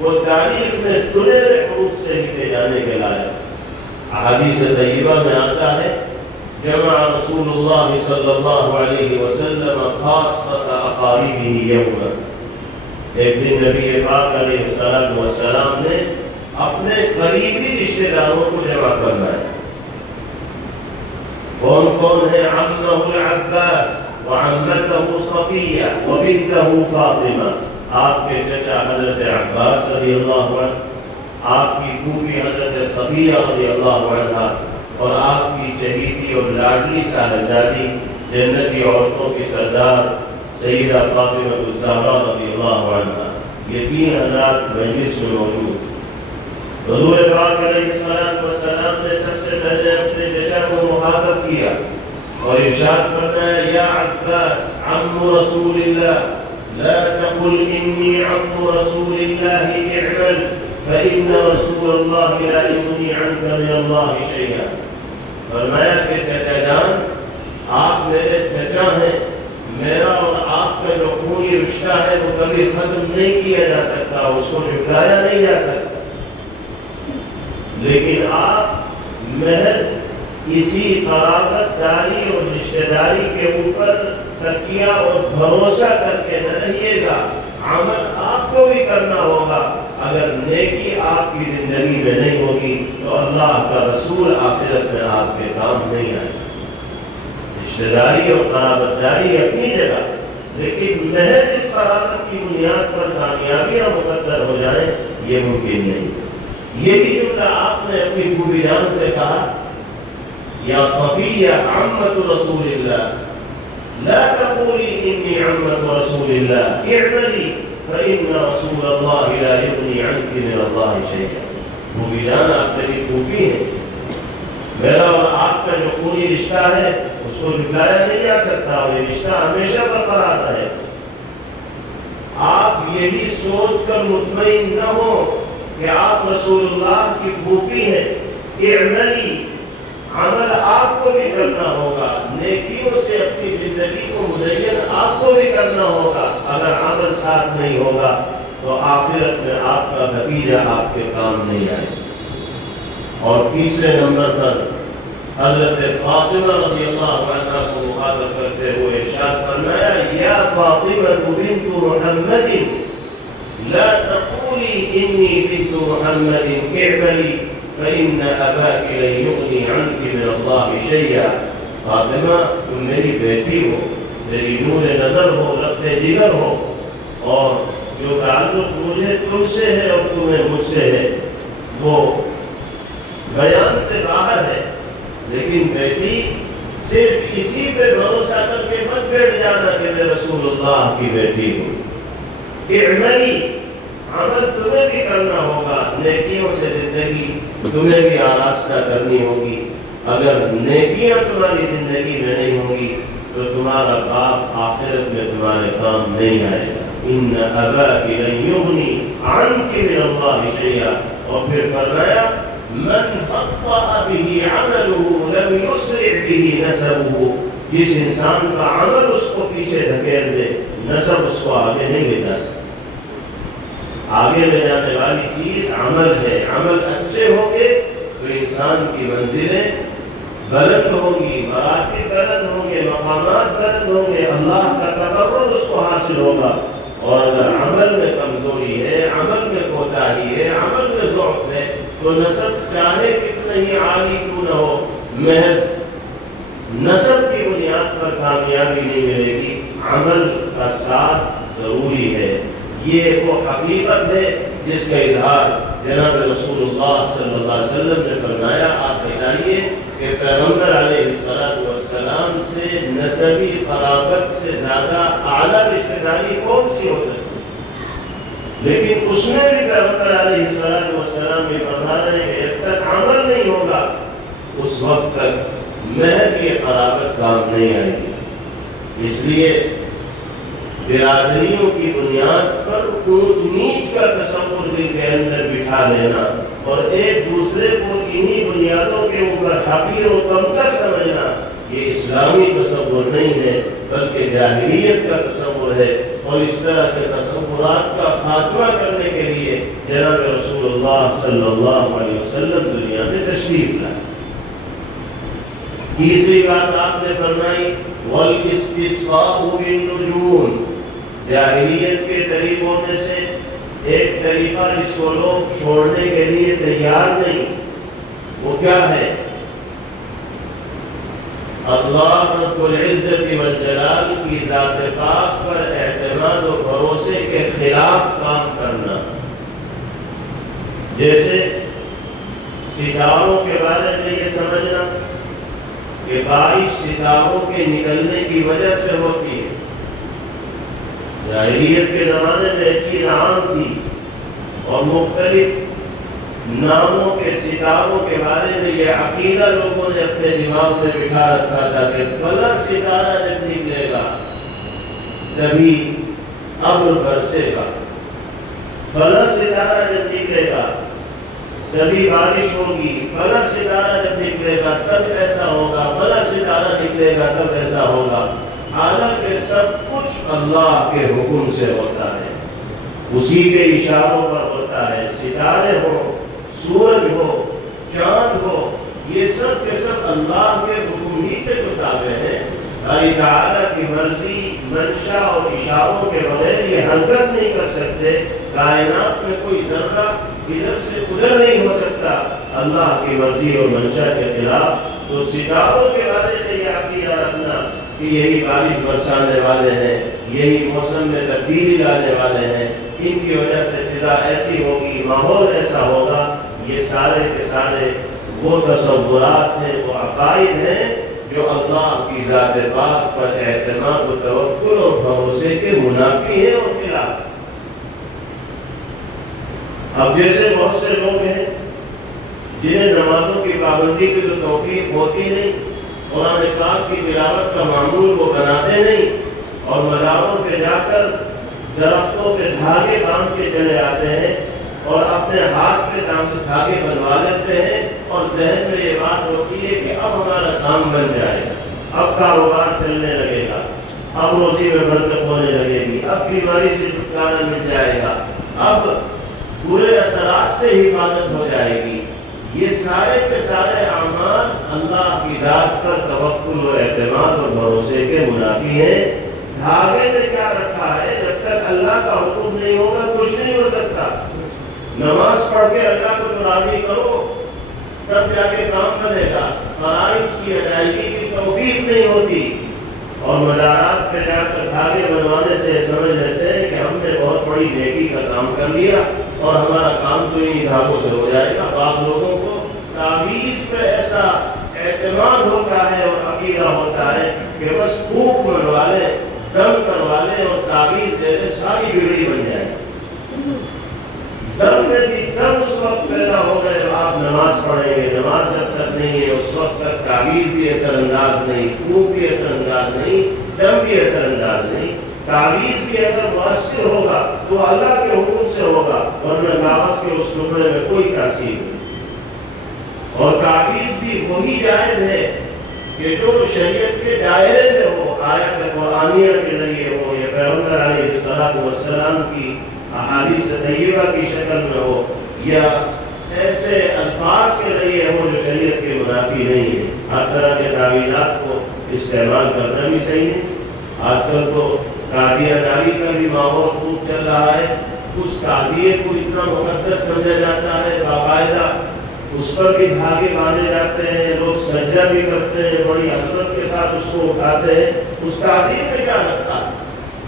وہ تاریخ میں سنہرے حروف سے لکھے جانے کے لائق۔ احادیث طیبہ میں آتا ہے جمع رسول اللہ صلی اللہ علیہ وسلم خاصۃ اقاربہ یوما، ایک دن نبی پاک علیہ السلام نے اپنے قریبی رشتہ داروں کو جمع فرمایا۔ کون کون ہیں؟ عمہ العباس وعمتہ صفیہ وبنتہ فاطمہ، آپ کے چچا حضرت عباس رضی اللہ عنہ، آپ کی پھوپھی حضرت صفیہ رضی اللہ عنہ، اور آپ کی چہیتی اور لاڈلی صاحبزادی جنتی عورتوں کی سردار سیدہ فاطمہ الزہرا رضی اللہ عنہ، یہ تین حضرات مجلس میں موجود۔ حضور پاک علیہ السلام نے سب سے پہلے اپنے چچا کو مخاطب کیا اور ارشاد فرمایا، یا عباس عم رسول اللہ لا تقل انی عم رسول اللہ اعمل فإن رسول اللہ لا یغنی عنک من اللہ شیئا۔ فرمایا کہ چچا جان، آپ میرے چچا ہیں، میرا اور آپ کا جو خونی رشتہ ہے وہ کبھی ختم نہیں کیا جا سکتا، اس کو جھٹلایا نہیں جا سکتا، لیکن آپ محض اسی قرابت داری اور رشتہ داری کے اوپر تکیہ اور بھروسہ کر کے نہ رہیے گا، عمل آپ کو بھی کرنا ہوگا۔ اگر نیکی آپ کی زندگی میں نہیں ہوگی تو اللہ کا رسول آخرت میں آپ کے کام نہیں آئے گا۔ رشتہ داری اور قرابت داری اپنی جگہ، لیکن محض اس قرابت کی بنیاد پر کامیابیاں مقدر ہو جائیں یہ ممکن نہیں۔ یہی جملہ آپ نے اپنی پھوپھی جان سے کہا، یا صفیہ عمۃ رسول اللہ لا تقولی انی عمۃ رسول اللہ اعملی فإن رسول اللہ لا یغنی عنک من اللہ شیئا۔ پھوپھی جان، آپ میری پھوپھی ہیں، میرا اور آپ کا جو خونی رشتہ ہے اس کو جھٹلایا نہیں جا سکتا، اور یہ رشتہ ہمیشہ برقرار رہے۔ آپ یہی سوچ کر مطمئن نہ ہو کہ آپ رسول اللہ کی پھوپھی ہیں، اعملی، عمل آپ کو بھی کرنا ہوگا، نیکیوں سے اپنی زندگی کو مزین آپ کو بھی کرنا ہوگا۔ اگر عمل ساتھ نہیں ہوگا تو آخرت میں آپ کا نتیجہ آپ کے کام نہیں آئے۔ اور تیسرے نمبر پر حضرت فاطمہ رضی اللہ عنہ کو مخاطب کرتے ہوئے ارشاد فرمایا، یا فاطمہ بنت محمد لا تقولی انی بنت محمد اعملی فإن أباك لن يغني عنك من اللہ شیئا۔ فاطمہ، تم میری بیٹی ہو، میری نور نظر ہو، ربط جگر ہو، اور جو تعلق مجھے تم سے ہے اور تمہیں مجھ سے ہے وہ بیان سے باہر ہے، لیکن بیٹی صرف اسی پہ بھروسہ کر کے مت بیٹھ جانا کہ میں رسول اللہ کی بیٹی ہوں۔ اعملی، عمل تمہیں بھی کرنا ہوگا، نیکیوں سے زندگی تمہیں بھی آراستہ کرنی ہوگی۔ اگر نیکیاں تمہاری زندگی میں نہیں ہوں گی تو تمہارا باپ آخرت میں تمہارے کام نہیں آئے گا۔ ان اباک لن یغنی عنک من اللہ شیئا، اور پھر فرمایا من خطأ به عمله لم يسرع به نسبه، جس انسان کا عمل اس کو پیچھے دھکیل دے، نسب اس کو آگے نہیں لے جا سکتا۔ آگے لے جانے والی چیز عمل ہے، عمل اچھے ہوں گے تو انسان کی منزلیں بلند ہوں گی، مراتب بلند ہوں گے، مقامات بلند ہوں گے، اللہ کا تقرب اس کو حاصل ہوگا۔ اور اگر عمل میں کمزوری ہے، عمل میں کوتاہی ہے، عمل میں ضعف ہے، تو نسب چاہے کتنا ہی عالی کیوں نہ ہو، محض نسب کی بنیاد پر کامیابی نہیں ملے گی، عمل کا ساتھ ضروری ہے۔ یہ وہ حقیقت ہے جس کا اظہار جناب رسول اللہ صلی اللہ علیہ وسلم نے فرمایا۔ آپ بتائیے کہ پیغمبر علیہ السلام سے نسبی قرابت سے زیادہ اعلیٰ رشتہ داری کون سی ہو سکتی ہے؟ لیکن اس میں بھی پیغمبر علیہ السلام یہ فرما رہے ہیں کہ جب تک عمل نہیں ہوگا اس وقت تک محض یہ قرابت کام نہیں آئے گی۔ اس لیے برادریوں کی بنیاد پر اونچ نیچ کا تصور دل کے اندر بٹھا لینا اور ایک دوسرے کو انہی بنیادوں کے اوپر حقیر و کمتر سمجھنا، یہ اسلامی تصور نہیں ہے بلکہ جاہلیت کا تصور ہے۔ اور اس طرح کے تصورات کا خاتمہ کرنے کے لیے جناب رسول اللہ صلی اللہ علیہ وسلم دنیا میں تشریف لائے۔ تیسری بات آپ نے فرمائی وَالْإِسْتِسْقَاءُ بِالنُّجُومِ، جاہلیت کے طریقوں میں سے ایک طریقہ جس کو لوگ چھوڑنے کے لیے تیار نہیں، وہ کیا ہے؟ اللہ رب العزت والجلال کی ذات پاک پر اعتماد و بھروسے کے خلاف کام کرنا۔ جیسے ستاروں کے بارے میں یہ سمجھنا کہ بارش ستاروں کے نکلنے کی وجہ سے ہوتی ہے۔ جاہلیت کے زمانے میں ایک چیز عام تھی اور مختلف ناموں کے ستاروں کے بارے میں یہ عقیدہ لوگوں نے اپنے دماغ میں بٹھا رکھا تھا کہ فلاں ستارہ جب نکلے گا تبھی ابر برسے گا، فلاں ستارہ جب نکلے گا تبھی بارش ہوگی، فلاں ستارہ جب نکلے گا تب ایسا ہوگا، فلاں ستارہ نکلے گا تب ایسا ہوگا۔ حالانکہ سب کچھ اللہ کے حکم سے ہوتا ہے، اسی کے اشاروں پر ہوتا ہے۔ ستارے ہو، سورج ہو، چاند ہو، یہ سب کے سب اللہ کے حکم ہی کے مطابق ہیں۔ اللہ تعالیٰ کی مرضی، منشا اور اشاروں کے بغیر یہ حرکت نہیں کر سکتے۔ کائنات میں کوئی ذرہ ادھر سے ادھر نہیں ہو سکتا اللہ کی مرضی اور منشا کے خلاف۔ تو ستاروں کے بارے میں یہ عقیدہ رکھنا کہ یہی بارش برسانے والے ہیں، یہی موسم میں تبدیلی لانے والے ہیں، ان کی وجہ سے فضا ایسی ہوگی، ماحول ایسا ہوگا، یہ سارے کے سارے وہ تصورات ہیں، وہ عقائد ہیں جو اللہ کی ذات پاک پر اعتماد و توکل اور بھروسے کے منافی ہیں اور خلاف۔ اب جیسے بہت سے لوگ ہیں جنہیں نمازوں کی پابندی کی تو توفیق ہوتی نہیں، قرآن پاک کی تلاوت کا معمول وہ بناتے نہیں، اور مزاروں پہ جا کر درختوں پہ دھاگے باندھ کے چلے آتے ہیں اور اپنے ہاتھ پہ دھاگے بنوا لیتے ہیں، اور ذہن میں یہ بات ہوتی ہے کہ اب ہمارا کام بن جائے گا، اب کاروبار چلنے لگے گا، اب روزی میں برکت ہونے لگے گی، اب بیماری سے چھٹکارا مل جائے گا، اب برے اثرات سے حفاظت ہو جائے گی۔ یہ سارے کے سارے اعمال اللہ کی ذات پر توکل و اعتماد اور بھروسے کے منافی ہیں۔ دھاگے میں کیا رکھا ہے؟ جب تک اللہ کا حکم نہیں ہوگا کچھ نہیں ہو سکتا۔ نماز پڑھ کے اللہ کو تو راضی کرو تب جا کے کام بنے گا۔ فرائض کی ادائیگی کی توفیق نہیں ہوتی اور مزارات پہ جا کر دھاگے بنوانے سے سمجھ لیتے ہیں کہ ہم نے بہت بڑی نیکی کا کام کر لیا اور ہمارا کام تو انہیں دھاگوں سے ہو جائے گا۔ بعض لوگوں کو تعویذ پہ ایسا اعتماد ہوتا ہے اور عقیدہ ہوتا ہے کہ بس پھونک منوا لیں، دم کروا لیں اور تعویذ دے دیں، ساری بگڑی بن جائے۔ دم میں بھی دم اس وقت پیدا ہو گئے آپ نماز پڑھیں گے، نماز جب تک نہیں ہے اس وقت تک تعویذ بھی اثر انداز نہیں، پھونک بھی اثر انداز نہیں، دم بھی اثر انداز نہیں۔ تعویذ بھی اگر مؤثر ہوگا تو اللہ کے حکم سے ہوگا، ورنہ کاغذ کے اس ٹکڑے میں کوئی تاثیر نہیں۔ اور تعویذ بھی وہی جائز ہے کہ جو شریعت کے دائرے میں ہو، آیت قرآنیہ کے ذریعے ہو یا پیغمبر علیہ الصلوۃ والسلام کی احادیث طیبہ کی شکل میں ہو یا ایسے الفاظ کے ذریعے ہو جو شریعت کے منافی نہیں ہے۔ ہر طرح کے تعویذات کو استعمال کرنا بھی صحیح ہے۔ آج کل تو تعزیہ داری کا بھی ماحول خوب چل رہا ہے، اس تعزیے کو اتنا مقدس سمجھا جاتا ہے، باقاعدہ اس پر بھی دھاگے باندھے جاتے ہیں، لوگ سجدہ بھی کرتے ہیں، بڑی عظمت کے ساتھ اس کو اٹھاتے ہیں۔ اس تعزیے میں کیا رکھتا ہے؟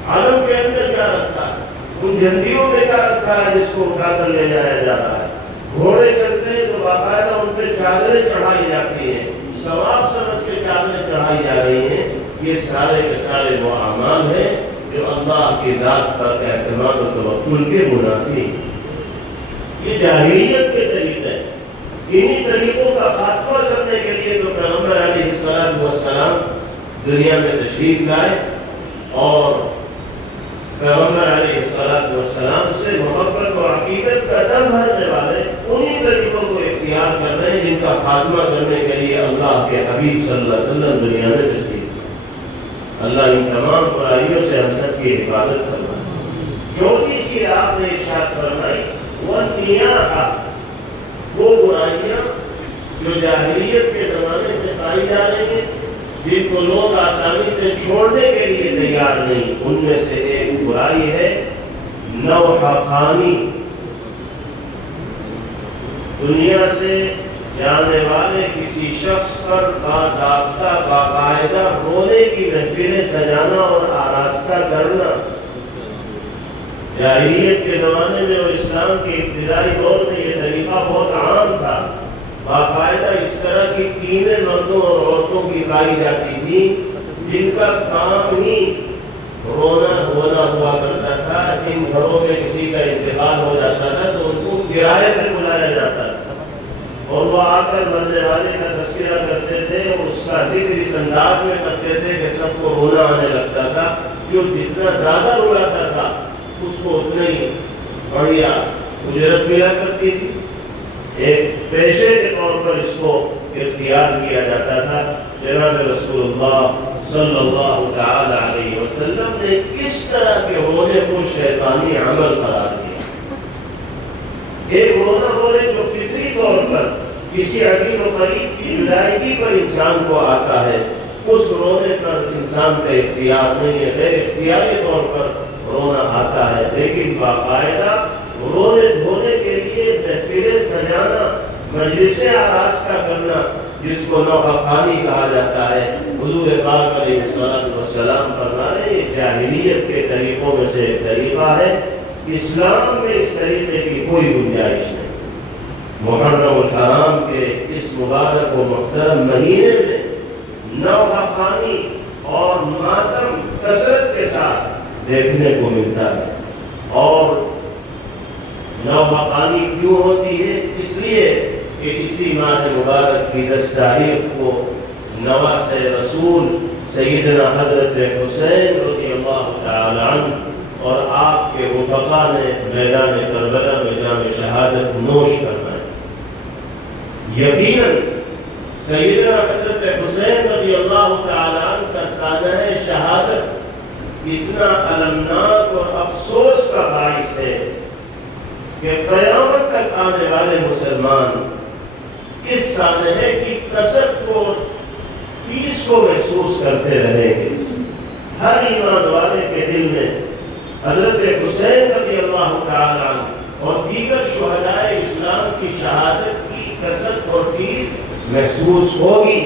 عالم کے اندر کیا رکھتا ہے؟ ان جھنڈیوں میں کیا رکھا ہے جس کو اٹھا کر لے جایا جا رہا ہے؟ گھوڑے چلتے ہیں تو باقاعدہ ان پہ چادریں چڑھائی جاتی ہیں، ثواب سمجھ کے چادریں چڑھائی جا رہی ہیں۔ یہ سارے کے سارے وہ اعمال ہیں جو اللہ کی ذات پر اعتماد و توکل کے منافی ہیں۔ یہ جاہلیت کے طریقے ہیں۔ انہی طریقوں کا خاتمہ کرنے کے لیے تو پیغمبر علیہ الصلوۃ والسلام دنیا میں تشریف لائے اور پیغمبر علیہ الصلوۃ والسلام سے محبت و عقیدت کا دم بھرنے والے انہی طریقوں کو اختیار کر رہے ہیں جن کا خاتمہ کرنے کے لیے اللہ کے حبیب صلی اللہ علیہ وسلم دنیا میں تشریف لائے۔ اللہ ان تمام برائیوں سے ہم سب کی حفاظت فرمائے۔ چوتھی چیز آپ نے ارشاد فرمائی وَالنِّيَاحَةُ، وہ برائیاں جو جاہلیت کے زمانے سے پائی جا رہی ہیں، جن کو لوگ آسانی سے چھوڑنے کے لیے تیار نہیں، ان میں سے ایک برائی ہے نوحہ خوانی۔ دنیا سے جانے والے کسی شخص پر باضابطہ باقاعدہ رونے کی محفلیں سجانا اور آراستہ کرنا۔ جاہلیت کے زمانے میں اور اسلام کے ابتدائی دور میں یہ طریقہ بہت عام تھا۔ باقاعدہ اس طرح کی ٹیمیں مردوں اور عورتوں کی پائی جاتی تھی جن کا کام ہی رونا دھونا ہوا کرتا تھا۔ جن گھروں میں کسی کا انتقال ہو جاتا تھا تو ان کو کرائے پہ بلایا جاتا تھا اور وہ آ کر مرنے والے کا تذکرہ کرتے تھے اور اس کا ذکر اس انداز میں کرتے تھے کہ سب کو رونا آنے لگتا تھا۔ جو جتنا زیادہ رولاتا تھا اس کو اتنا ہی بڑھیا اجرت ملا کرتی تھی۔ ایک پیشے کے طور پر اس کو اختیار کیا جاتا تھا۔ جناب رسول اللہ صلی اللہ تعالی علیہ وسلم نے کس طرح کے رونے کو شیطانی عمل قرار دیا۔ ایک رونا بولے جو فطری طور پر کسی عزیز و قریب کی جدائیگی پر انسان کو آتا ہے، اس رونے پر انسان کا اختیار نہیں ہے، غیر اختیاری طور پر رونا آتا ہے، لیکن باقاعدہ رونے دھونے کے لیے محفلیں سجانا، مجلسیں آراستہ کرنا، جس کو نوحہ خوانی کہا جاتا ہے، حضور پاک علیہ الصلوۃ والسلام فرما رہے ہیں یہ جاہلیت کے طریقوں میں سے ایک طریقہ ہے۔ اسلام میں اس طریقے کی کوئی گنجائش نہیں۔ محرم الحرام کے اس مبارک و محترم مہینے میں نوحہ خوانی اور ماتم کثرت کے ساتھ دیکھنے کو ملتا ہے۔ اور نوحہ خوانی کیوں ہوتی ہے؟ اس لیے کہ اسی ماہ مبارک کی 10 تاریخ کو نواز رسول سیدنا حضرت حسین رضی اللہ تعالی عنہ اور آپ کے رفقا نے میدان کربلا میں جام شہادت نوش کرنا ہے۔ یقیناً سیدنا حضرت حسین رضی اللہ تعالی عنہ کا سانحہ شہادت اتنا المناک اور افسوس کا باعث ہے کہ قیامت تک آنے والے مسلمان اس سانحے کی کثرت کو چیز کو محسوس کرتے رہیں گے۔ ہر ایمان والے کے دل میں حضرت حسین رضی اللہ تعالی عنہ اور دیگر شہدائے اسلام کی شہادت کی کثرت اور چیز محسوس ہوگی،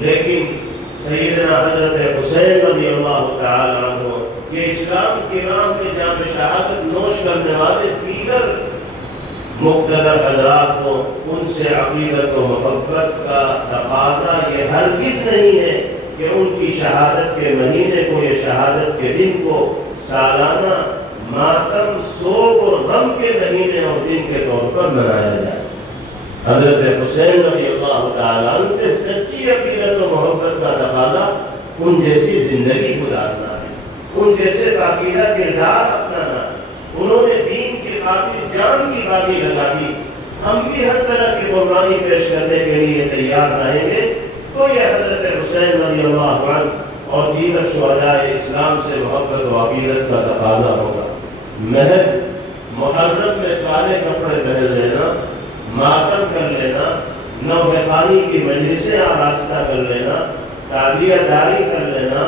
لیکن سیدنا حضرت حسین رضی اللہ تعالیٰ عنہ یہ اسلام کی راہ میں جام شہادت نوش کرنے والے دیگر مقتدر حضرات کو ان سے عقیدت و محبت کا تقاضا یہ ہرگز نہیں ہے کہ ان کی شہادت کے مہینے کو یا شہادت کے دن کو سالانہ ماتم سوگ اور غم کے مہینے اور دن کے طور پر منایا جائے۔ حضرت حسین رضی اللہ تعالیٰ عنہ سے سچی عقیدت و محبت کا تقاضا ان جیسی زندگی گزارنا ہے، ان جیسے پاکیزہ کردار اپنانا ہے۔ انہوں نے دین کی خاطر جان کی بازی لگا دی، ہم بھی ہر طرح کی قربانی پیش کرنے کے لیے تیار رہیں گے۔ تو یہ حضرت حسین رضی اللہ عنہ اور دیگر شہداء اسلام سے محبت و عقیدت کا تقاضا ہوگا۔ محض محرم میں کالے کپڑے پہن لینا، ماتم کر لینا، نوحہ خوانی کی مجلسیں آراستہ کر لینا، تعزیہ داری کر لینا،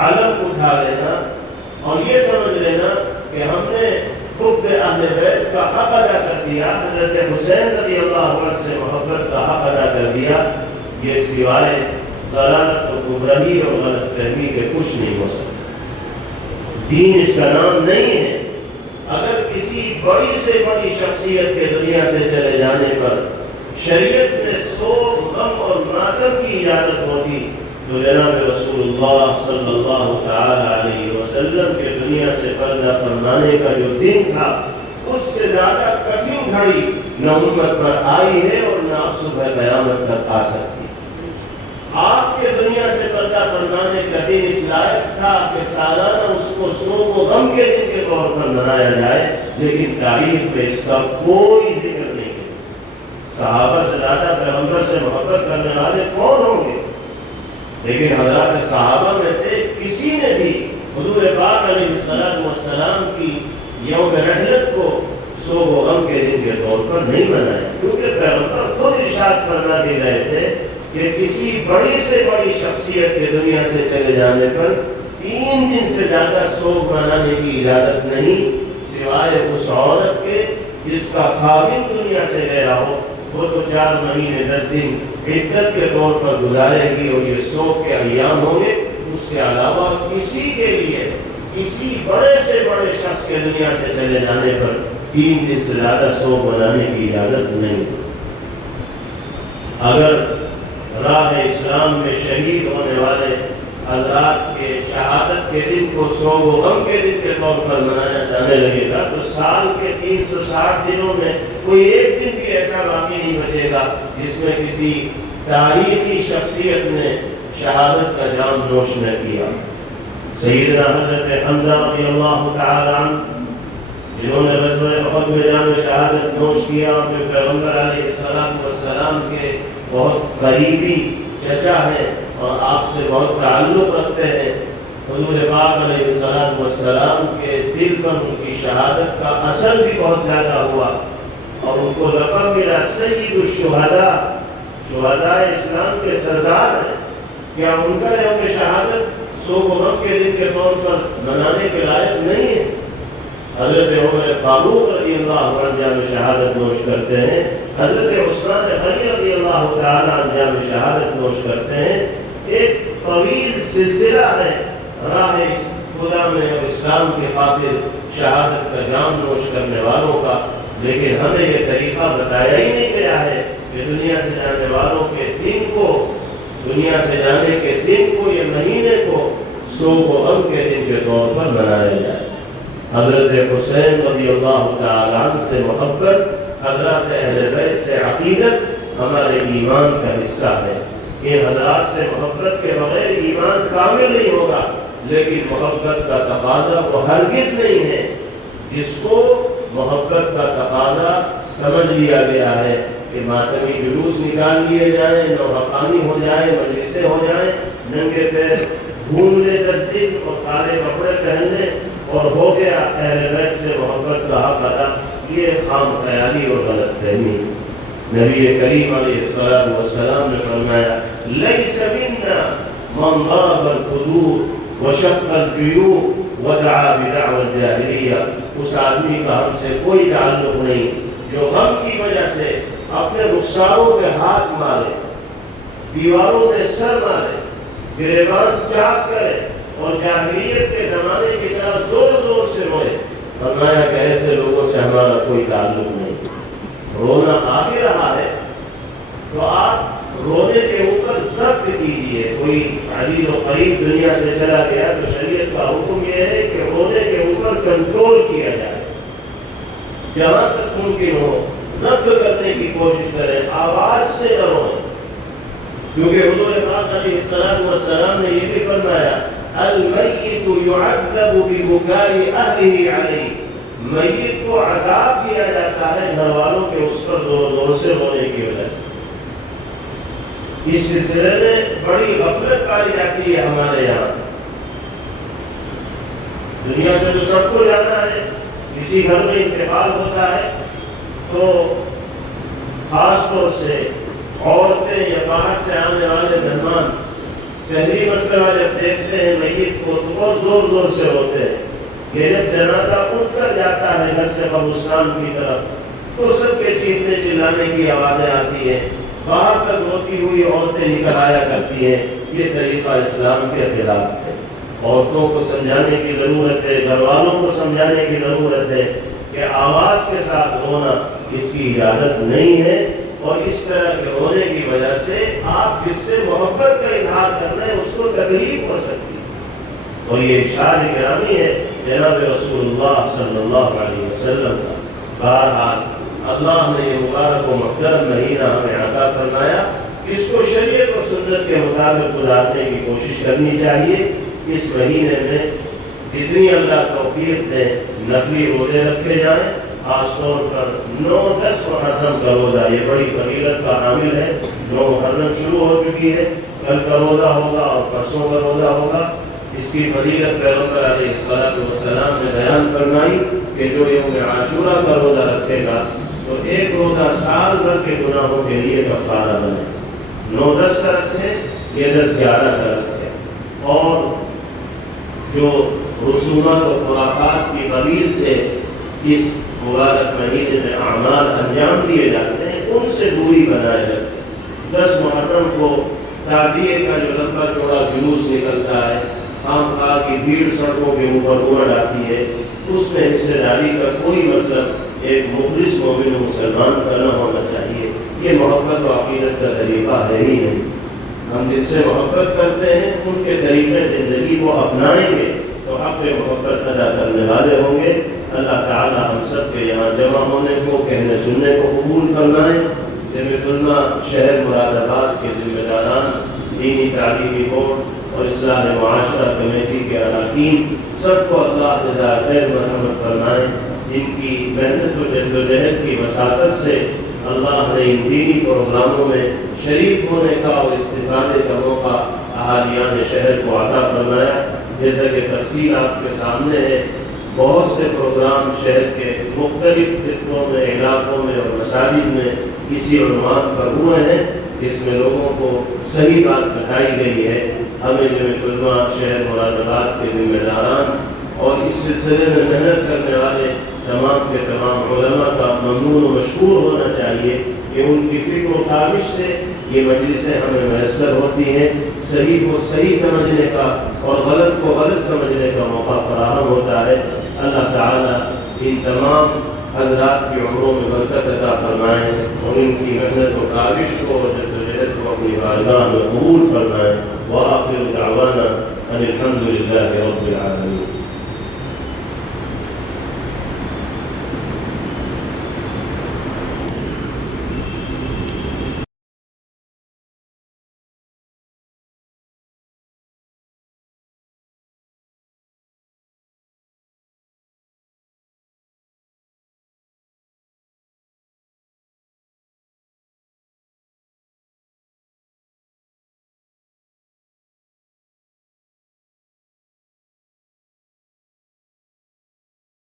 علم اٹھا لینا اور یہ سمجھ لینا کہ ہم نے حب اہل بیت کا حق ادا کر دیا، حضرت حسین رضی اللہ عنہ سے محبت کا حق ادا کر دیا، یہ سوائے ضلالت و گمراہی اور غلط فہمی کے کچھ نہیں ہو سکتا۔ دین اس کا نام نہیں ہے۔ اگر کسی بڑی سے بڑی شخصیت کے دنیا سے چلے جانے پر شریعت میں سوگ، غم اور ماتم کی اجازت ہوتی تو جناب رسول اللہ صلی اللہ تعالی علیہ وسلم کے دنیا سے پردہ فرمانے کا جو دن تھا اس سے زیادہ کٹھن گھڑی نہ امت پر آئی ہے اور نہ صبح قیامت تک آ سکتی۔ آپ کے دنیا سے پردہ فرمانے کا دن اس لائق تھا کہ سالانہ اس کو سوگ و غم کے دن کے طور پر منایا جائے، لیکن تاریخ میں اس کا کوئی ذکر نہیں ہے۔ صحابہ سے زیادہ پیغمبر سے محبت کرنے والے کون ہوں گے؟ لیکن حضرات صحابہ میں سے کسی نے بھی حضور پاک علیہ السلام کی یوم رحلت کو سوگ و غم کے دن کے طور پر نہیں منایا، کیونکہ پیغمبر خود ارشاد فرما دے رہے تھے کہ کسی بڑی سے بڑی شخصیت کے دنیا سے چلے جانے پر 3 دن سے زیادہ سوگ منانے کی اجازت نہیں، سوائے اس عورت کے جس کا خاوند دنیا سے گیا ہو، وہ تو 4 مہینے 10 دن عدت کے طور پر گزارے گی اور یہ سوگ کے ایام ہوں گے۔ اس کے علاوہ کسی کے لیے کسی بڑے سے بڑے شخص کے دنیا سے چلے جانے پر 3 دن سے زیادہ سوگ منانے کی اجازت نہیں۔ اگر راہ اسلام میں شہید ہونے والے حضرات کے شہادت کے دن کو سوگ و غم کے دن کے طور پر منایا جانے لگے گا تو سال کے 360 دنوں میں کوئی ایک دن بھی ایسا باقی نہیں بچے گا جس میں کسی تاریخی شخصیت نے شہادت کا جام نوش نہ کیا۔ سیدنا حضرت حمزہ رضی اللہ تعالی عنہ جنہوں نے غزوہ احد میں جام شہادت نوش کیا اور پھر پیغمبر علیہ السلام کے بہت قریبی چچا ہیں اور آپ سے بہت تعلق رکھتے ہیں، حضور پاک علیہ السلام کے دل پر ان کی شہادت کا اثر بھی بہت زیادہ ہوا اور ان کو لقب ملا سید الشہداء، شہداء اسلام کے سردار ہیں۔ کیا ان کا یوم شہادت سوگ و غم کے دن کے طور پر منانے کے لائق نہیں ہے؟ حضرت عمر فاروق رضی اللہ عنہ جام شہادت نوش کرتے ہیں، حضرت عثمان غنی رضی اللہ تعالیٰ عنہ جام شہادت نوش کرتے ہیں۔ ایک طویل سلسلہ ہے راہ خدا میں اور اسلام کی خاطر شہادت کا جام نوش کرنے والوں کا، لیکن ہمیں یہ طریقہ بتایا ہی نہیں گیا ہے کہ دنیا سے جانے والوں کے دن کو، دنیا سے جانے کے دن کو یا مہینے کو سوگ و غم کے دن کے طور پر منایا جائے۔ حضرت حسین رضی اللہ تعالیٰ عنہ سے محبت، حضرات اہل بیت سے عقیدت ہمارے ایمان کا حصہ ہے۔ ان حضرات سے محبت کے بغیر ایمان کامل نہیں ہوگا، لیکن محبت کا تقاضا وہ ہرگز نہیں ہے جس کو محبت کا تقاضا سمجھ لیا گیا ہے کہ ماتمی جلوس نکال لیے جائیں، نوحہ خوانی ہو جائے، مجلسیں ہو جائیں، ننگے پیر گھوم لے 10 دن اور کالے کپڑے پہن لیں اور ہو گیا اہل بیت سے محبت کا حق ادا۔ یہ خام خیالی اور غلط فہمی۔ نبی کریم علیہ السلام نے فرمایا لیس منا من ضرب الخدود وشق الجیوب ودعا بدعوى الجاہلیہ، اس آدمی کا ہم سے کوئی تعلق نہیں جو غم کی وجہ سے اپنے رخساروں پہ ہاتھ مارے، دیواروں میں سر مارے، گریبان چاک کرے اور جاہلیت کے زمانے کی طرح زور زور سے روئے، فرمایا کہ ایسے لوگوں سے ہمارا کوئی تعلق نہیں۔ رونا آ بھی رہا ہے تو آپ رونے کے اوپر ضبط کیجیے۔ کوئی عزیز و قریب دنیا سے چلا گیا تو شریعت کا حکم یہ ہے کہ رونے کے اوپر کنٹرول کیا جائے، جہاں تک ممکن ہو ضبط کرنے کی کوشش کریں، آواز سے نہ روئیں، کیونکہ حضور پاک علیہ السلام نے یہ بھی فرمایا المیت یعذب ببکاء اہلہ علیہ، میت کو عذاب دیا جاتا ہے گھر والوں کے اس پر زور زور سے رونے کی وجہ سے۔ اس سلسلے میں بڑی غفلت پائی جاتی ہے ہمارے یہاں۔ دنیا سے تو سب کو جانا ہے، کسی گھر میں انتقال ہوتا ہے تو خاص طور سے عورتیں یا باہر سے آنے والے مہمان پہلی مرتبہ جب دیکھتے ہیں میت کو تو بہت زور زور سے روتے ہیں، کہ جب جنازہ اٹھ کر جاتا ہے گھر سے قبرستان کی طرف تو سب کے چیخنے چلانے کی آوازیں آتی ہیں، باہر تک روتی ہوئی عورتیں نکل آیا کرتی ہیں۔ یہ طریقہ اسلام کے خلاف ہے۔ عورتوں کو سمجھانے کی ضرورت ہے، گھر والوں کو سمجھانے کی ضرورت ہے کہ آواز کے ساتھ رونا اس کی اجازت نہیں ہے، اور اس طرح کے رونے کی وجہ سے آپ جس سے محبت کا اظہار کر رہے ہیں اس کو تکلیف ہو سکتی ہے۔ اور یہ ارشاد گرامی ہے جناب رسول اللہ صلی اللہ علیہ وسلم کا۔ بہرحال اللہ نے یہ مبارک و محترم مہینہ ہمیں عطا فرمایا، اس کو شریعت و سنت کے مطابق گزارنے کی کوشش کرنی چاہیے۔ اس مہینے میں جتنی اللہ توفیق دے نفلی روزے رکھے جائیں، خاص طور پر 9-10 محرم کا روزہ، یہ بڑی فضیلت کا حامل ہے۔ 9 محرم شروع ہو چکی ہے، کل کا روزہ ہوگا اور پرسوں کا روزہ ہوگا۔ اس کی فضیلت پیغمبر علیہ السلام نے بیان فرمائی کہ جو یوم عاشورہ کا روزہ رکھے گا تو ایک روزہ سال بھر کے گناہوں کے لیے کفارہ بنے۔ 9-10 کا رکھے، یہ 10-11 کا رکھے۔ اور جو رسومات و خرافات کی قبیل سے اس مبارک مہینے میں اعمال انجام دیے جاتے ہیں ان سے دوری بنائے رکھیں۔ 10 محرم کو تعزیے کا جو لمبا چوڑا جلوس نکلتا ہے، خام خواہ کی بھیڑ سڑکوں کے اوپر امڑ آتی ہے، اس میں حصہ داری کا کوئی مطلب ایک مخلص مومن مسلمان کا نہ ہونا چاہیے۔ یہ محبت و عقیدت کا طریقہ ہے ہی نہیں۔ ہم جن سے محبت کرتے ہیں ان کے طریقے زندگی کو اپنائیں گے تو حق محبت ادا کرنے والے ہوں گے۔ اللہ تعالی ہم سب کے یہاں جمع ہونے کو، کہنے سننے کو قبول فرمائے۔ جامعۃ علماء شہر مراد آباد کے ذمہ داران، دینی تعلیمی بورڈ اور اصلاح معاشرہ کمیٹی کے اراکین سب کو اللہ جزائے خیر مرحمت فرمائے، جن کی محنت و جدوجہد کی وساطت سے اللہ نے ان دینی پروگراموں میں شریک ہونے کا اور استفادے کا موقع اہالیان شہر کو عطا فرمایا۔ جیسا کہ تفصیل آپ کے سامنے ہے، بہت سے پروگرام شہر کے مختلف خطوں میں، علاقوں میں اور مساجد میں اسی عنوان پر ہوئے ہیں، جس میں لوگوں کو صحیح بات بتائی گئی ہے۔ ہمیں جامعۃ علماء شہر مراد آباد کے ذمہ داران اور اس سلسلے میں محنت کرنے والے تمام کے تمام علماء کا ممنون و مشکور ہونا چاہیے کہ ان کی فکر و کاوش سے یہ مجلسیں ہمیں میسر ہوتی ہیں، صحیح کو صحیح سمجھنے کا اور غلط کو غلط سمجھنے کا موقع فراہم ہوتا ہے۔ اللہ تعالی ان تمام حضرات کی عمروں میں برکت عطا فرمائیں اور ان کی محنت و کاوش کو اور جدوجہد کو اپنی بارگاہ میں قبول فرمائیں۔ وآخر دعوانا ان الحمد للہ رب العالمین۔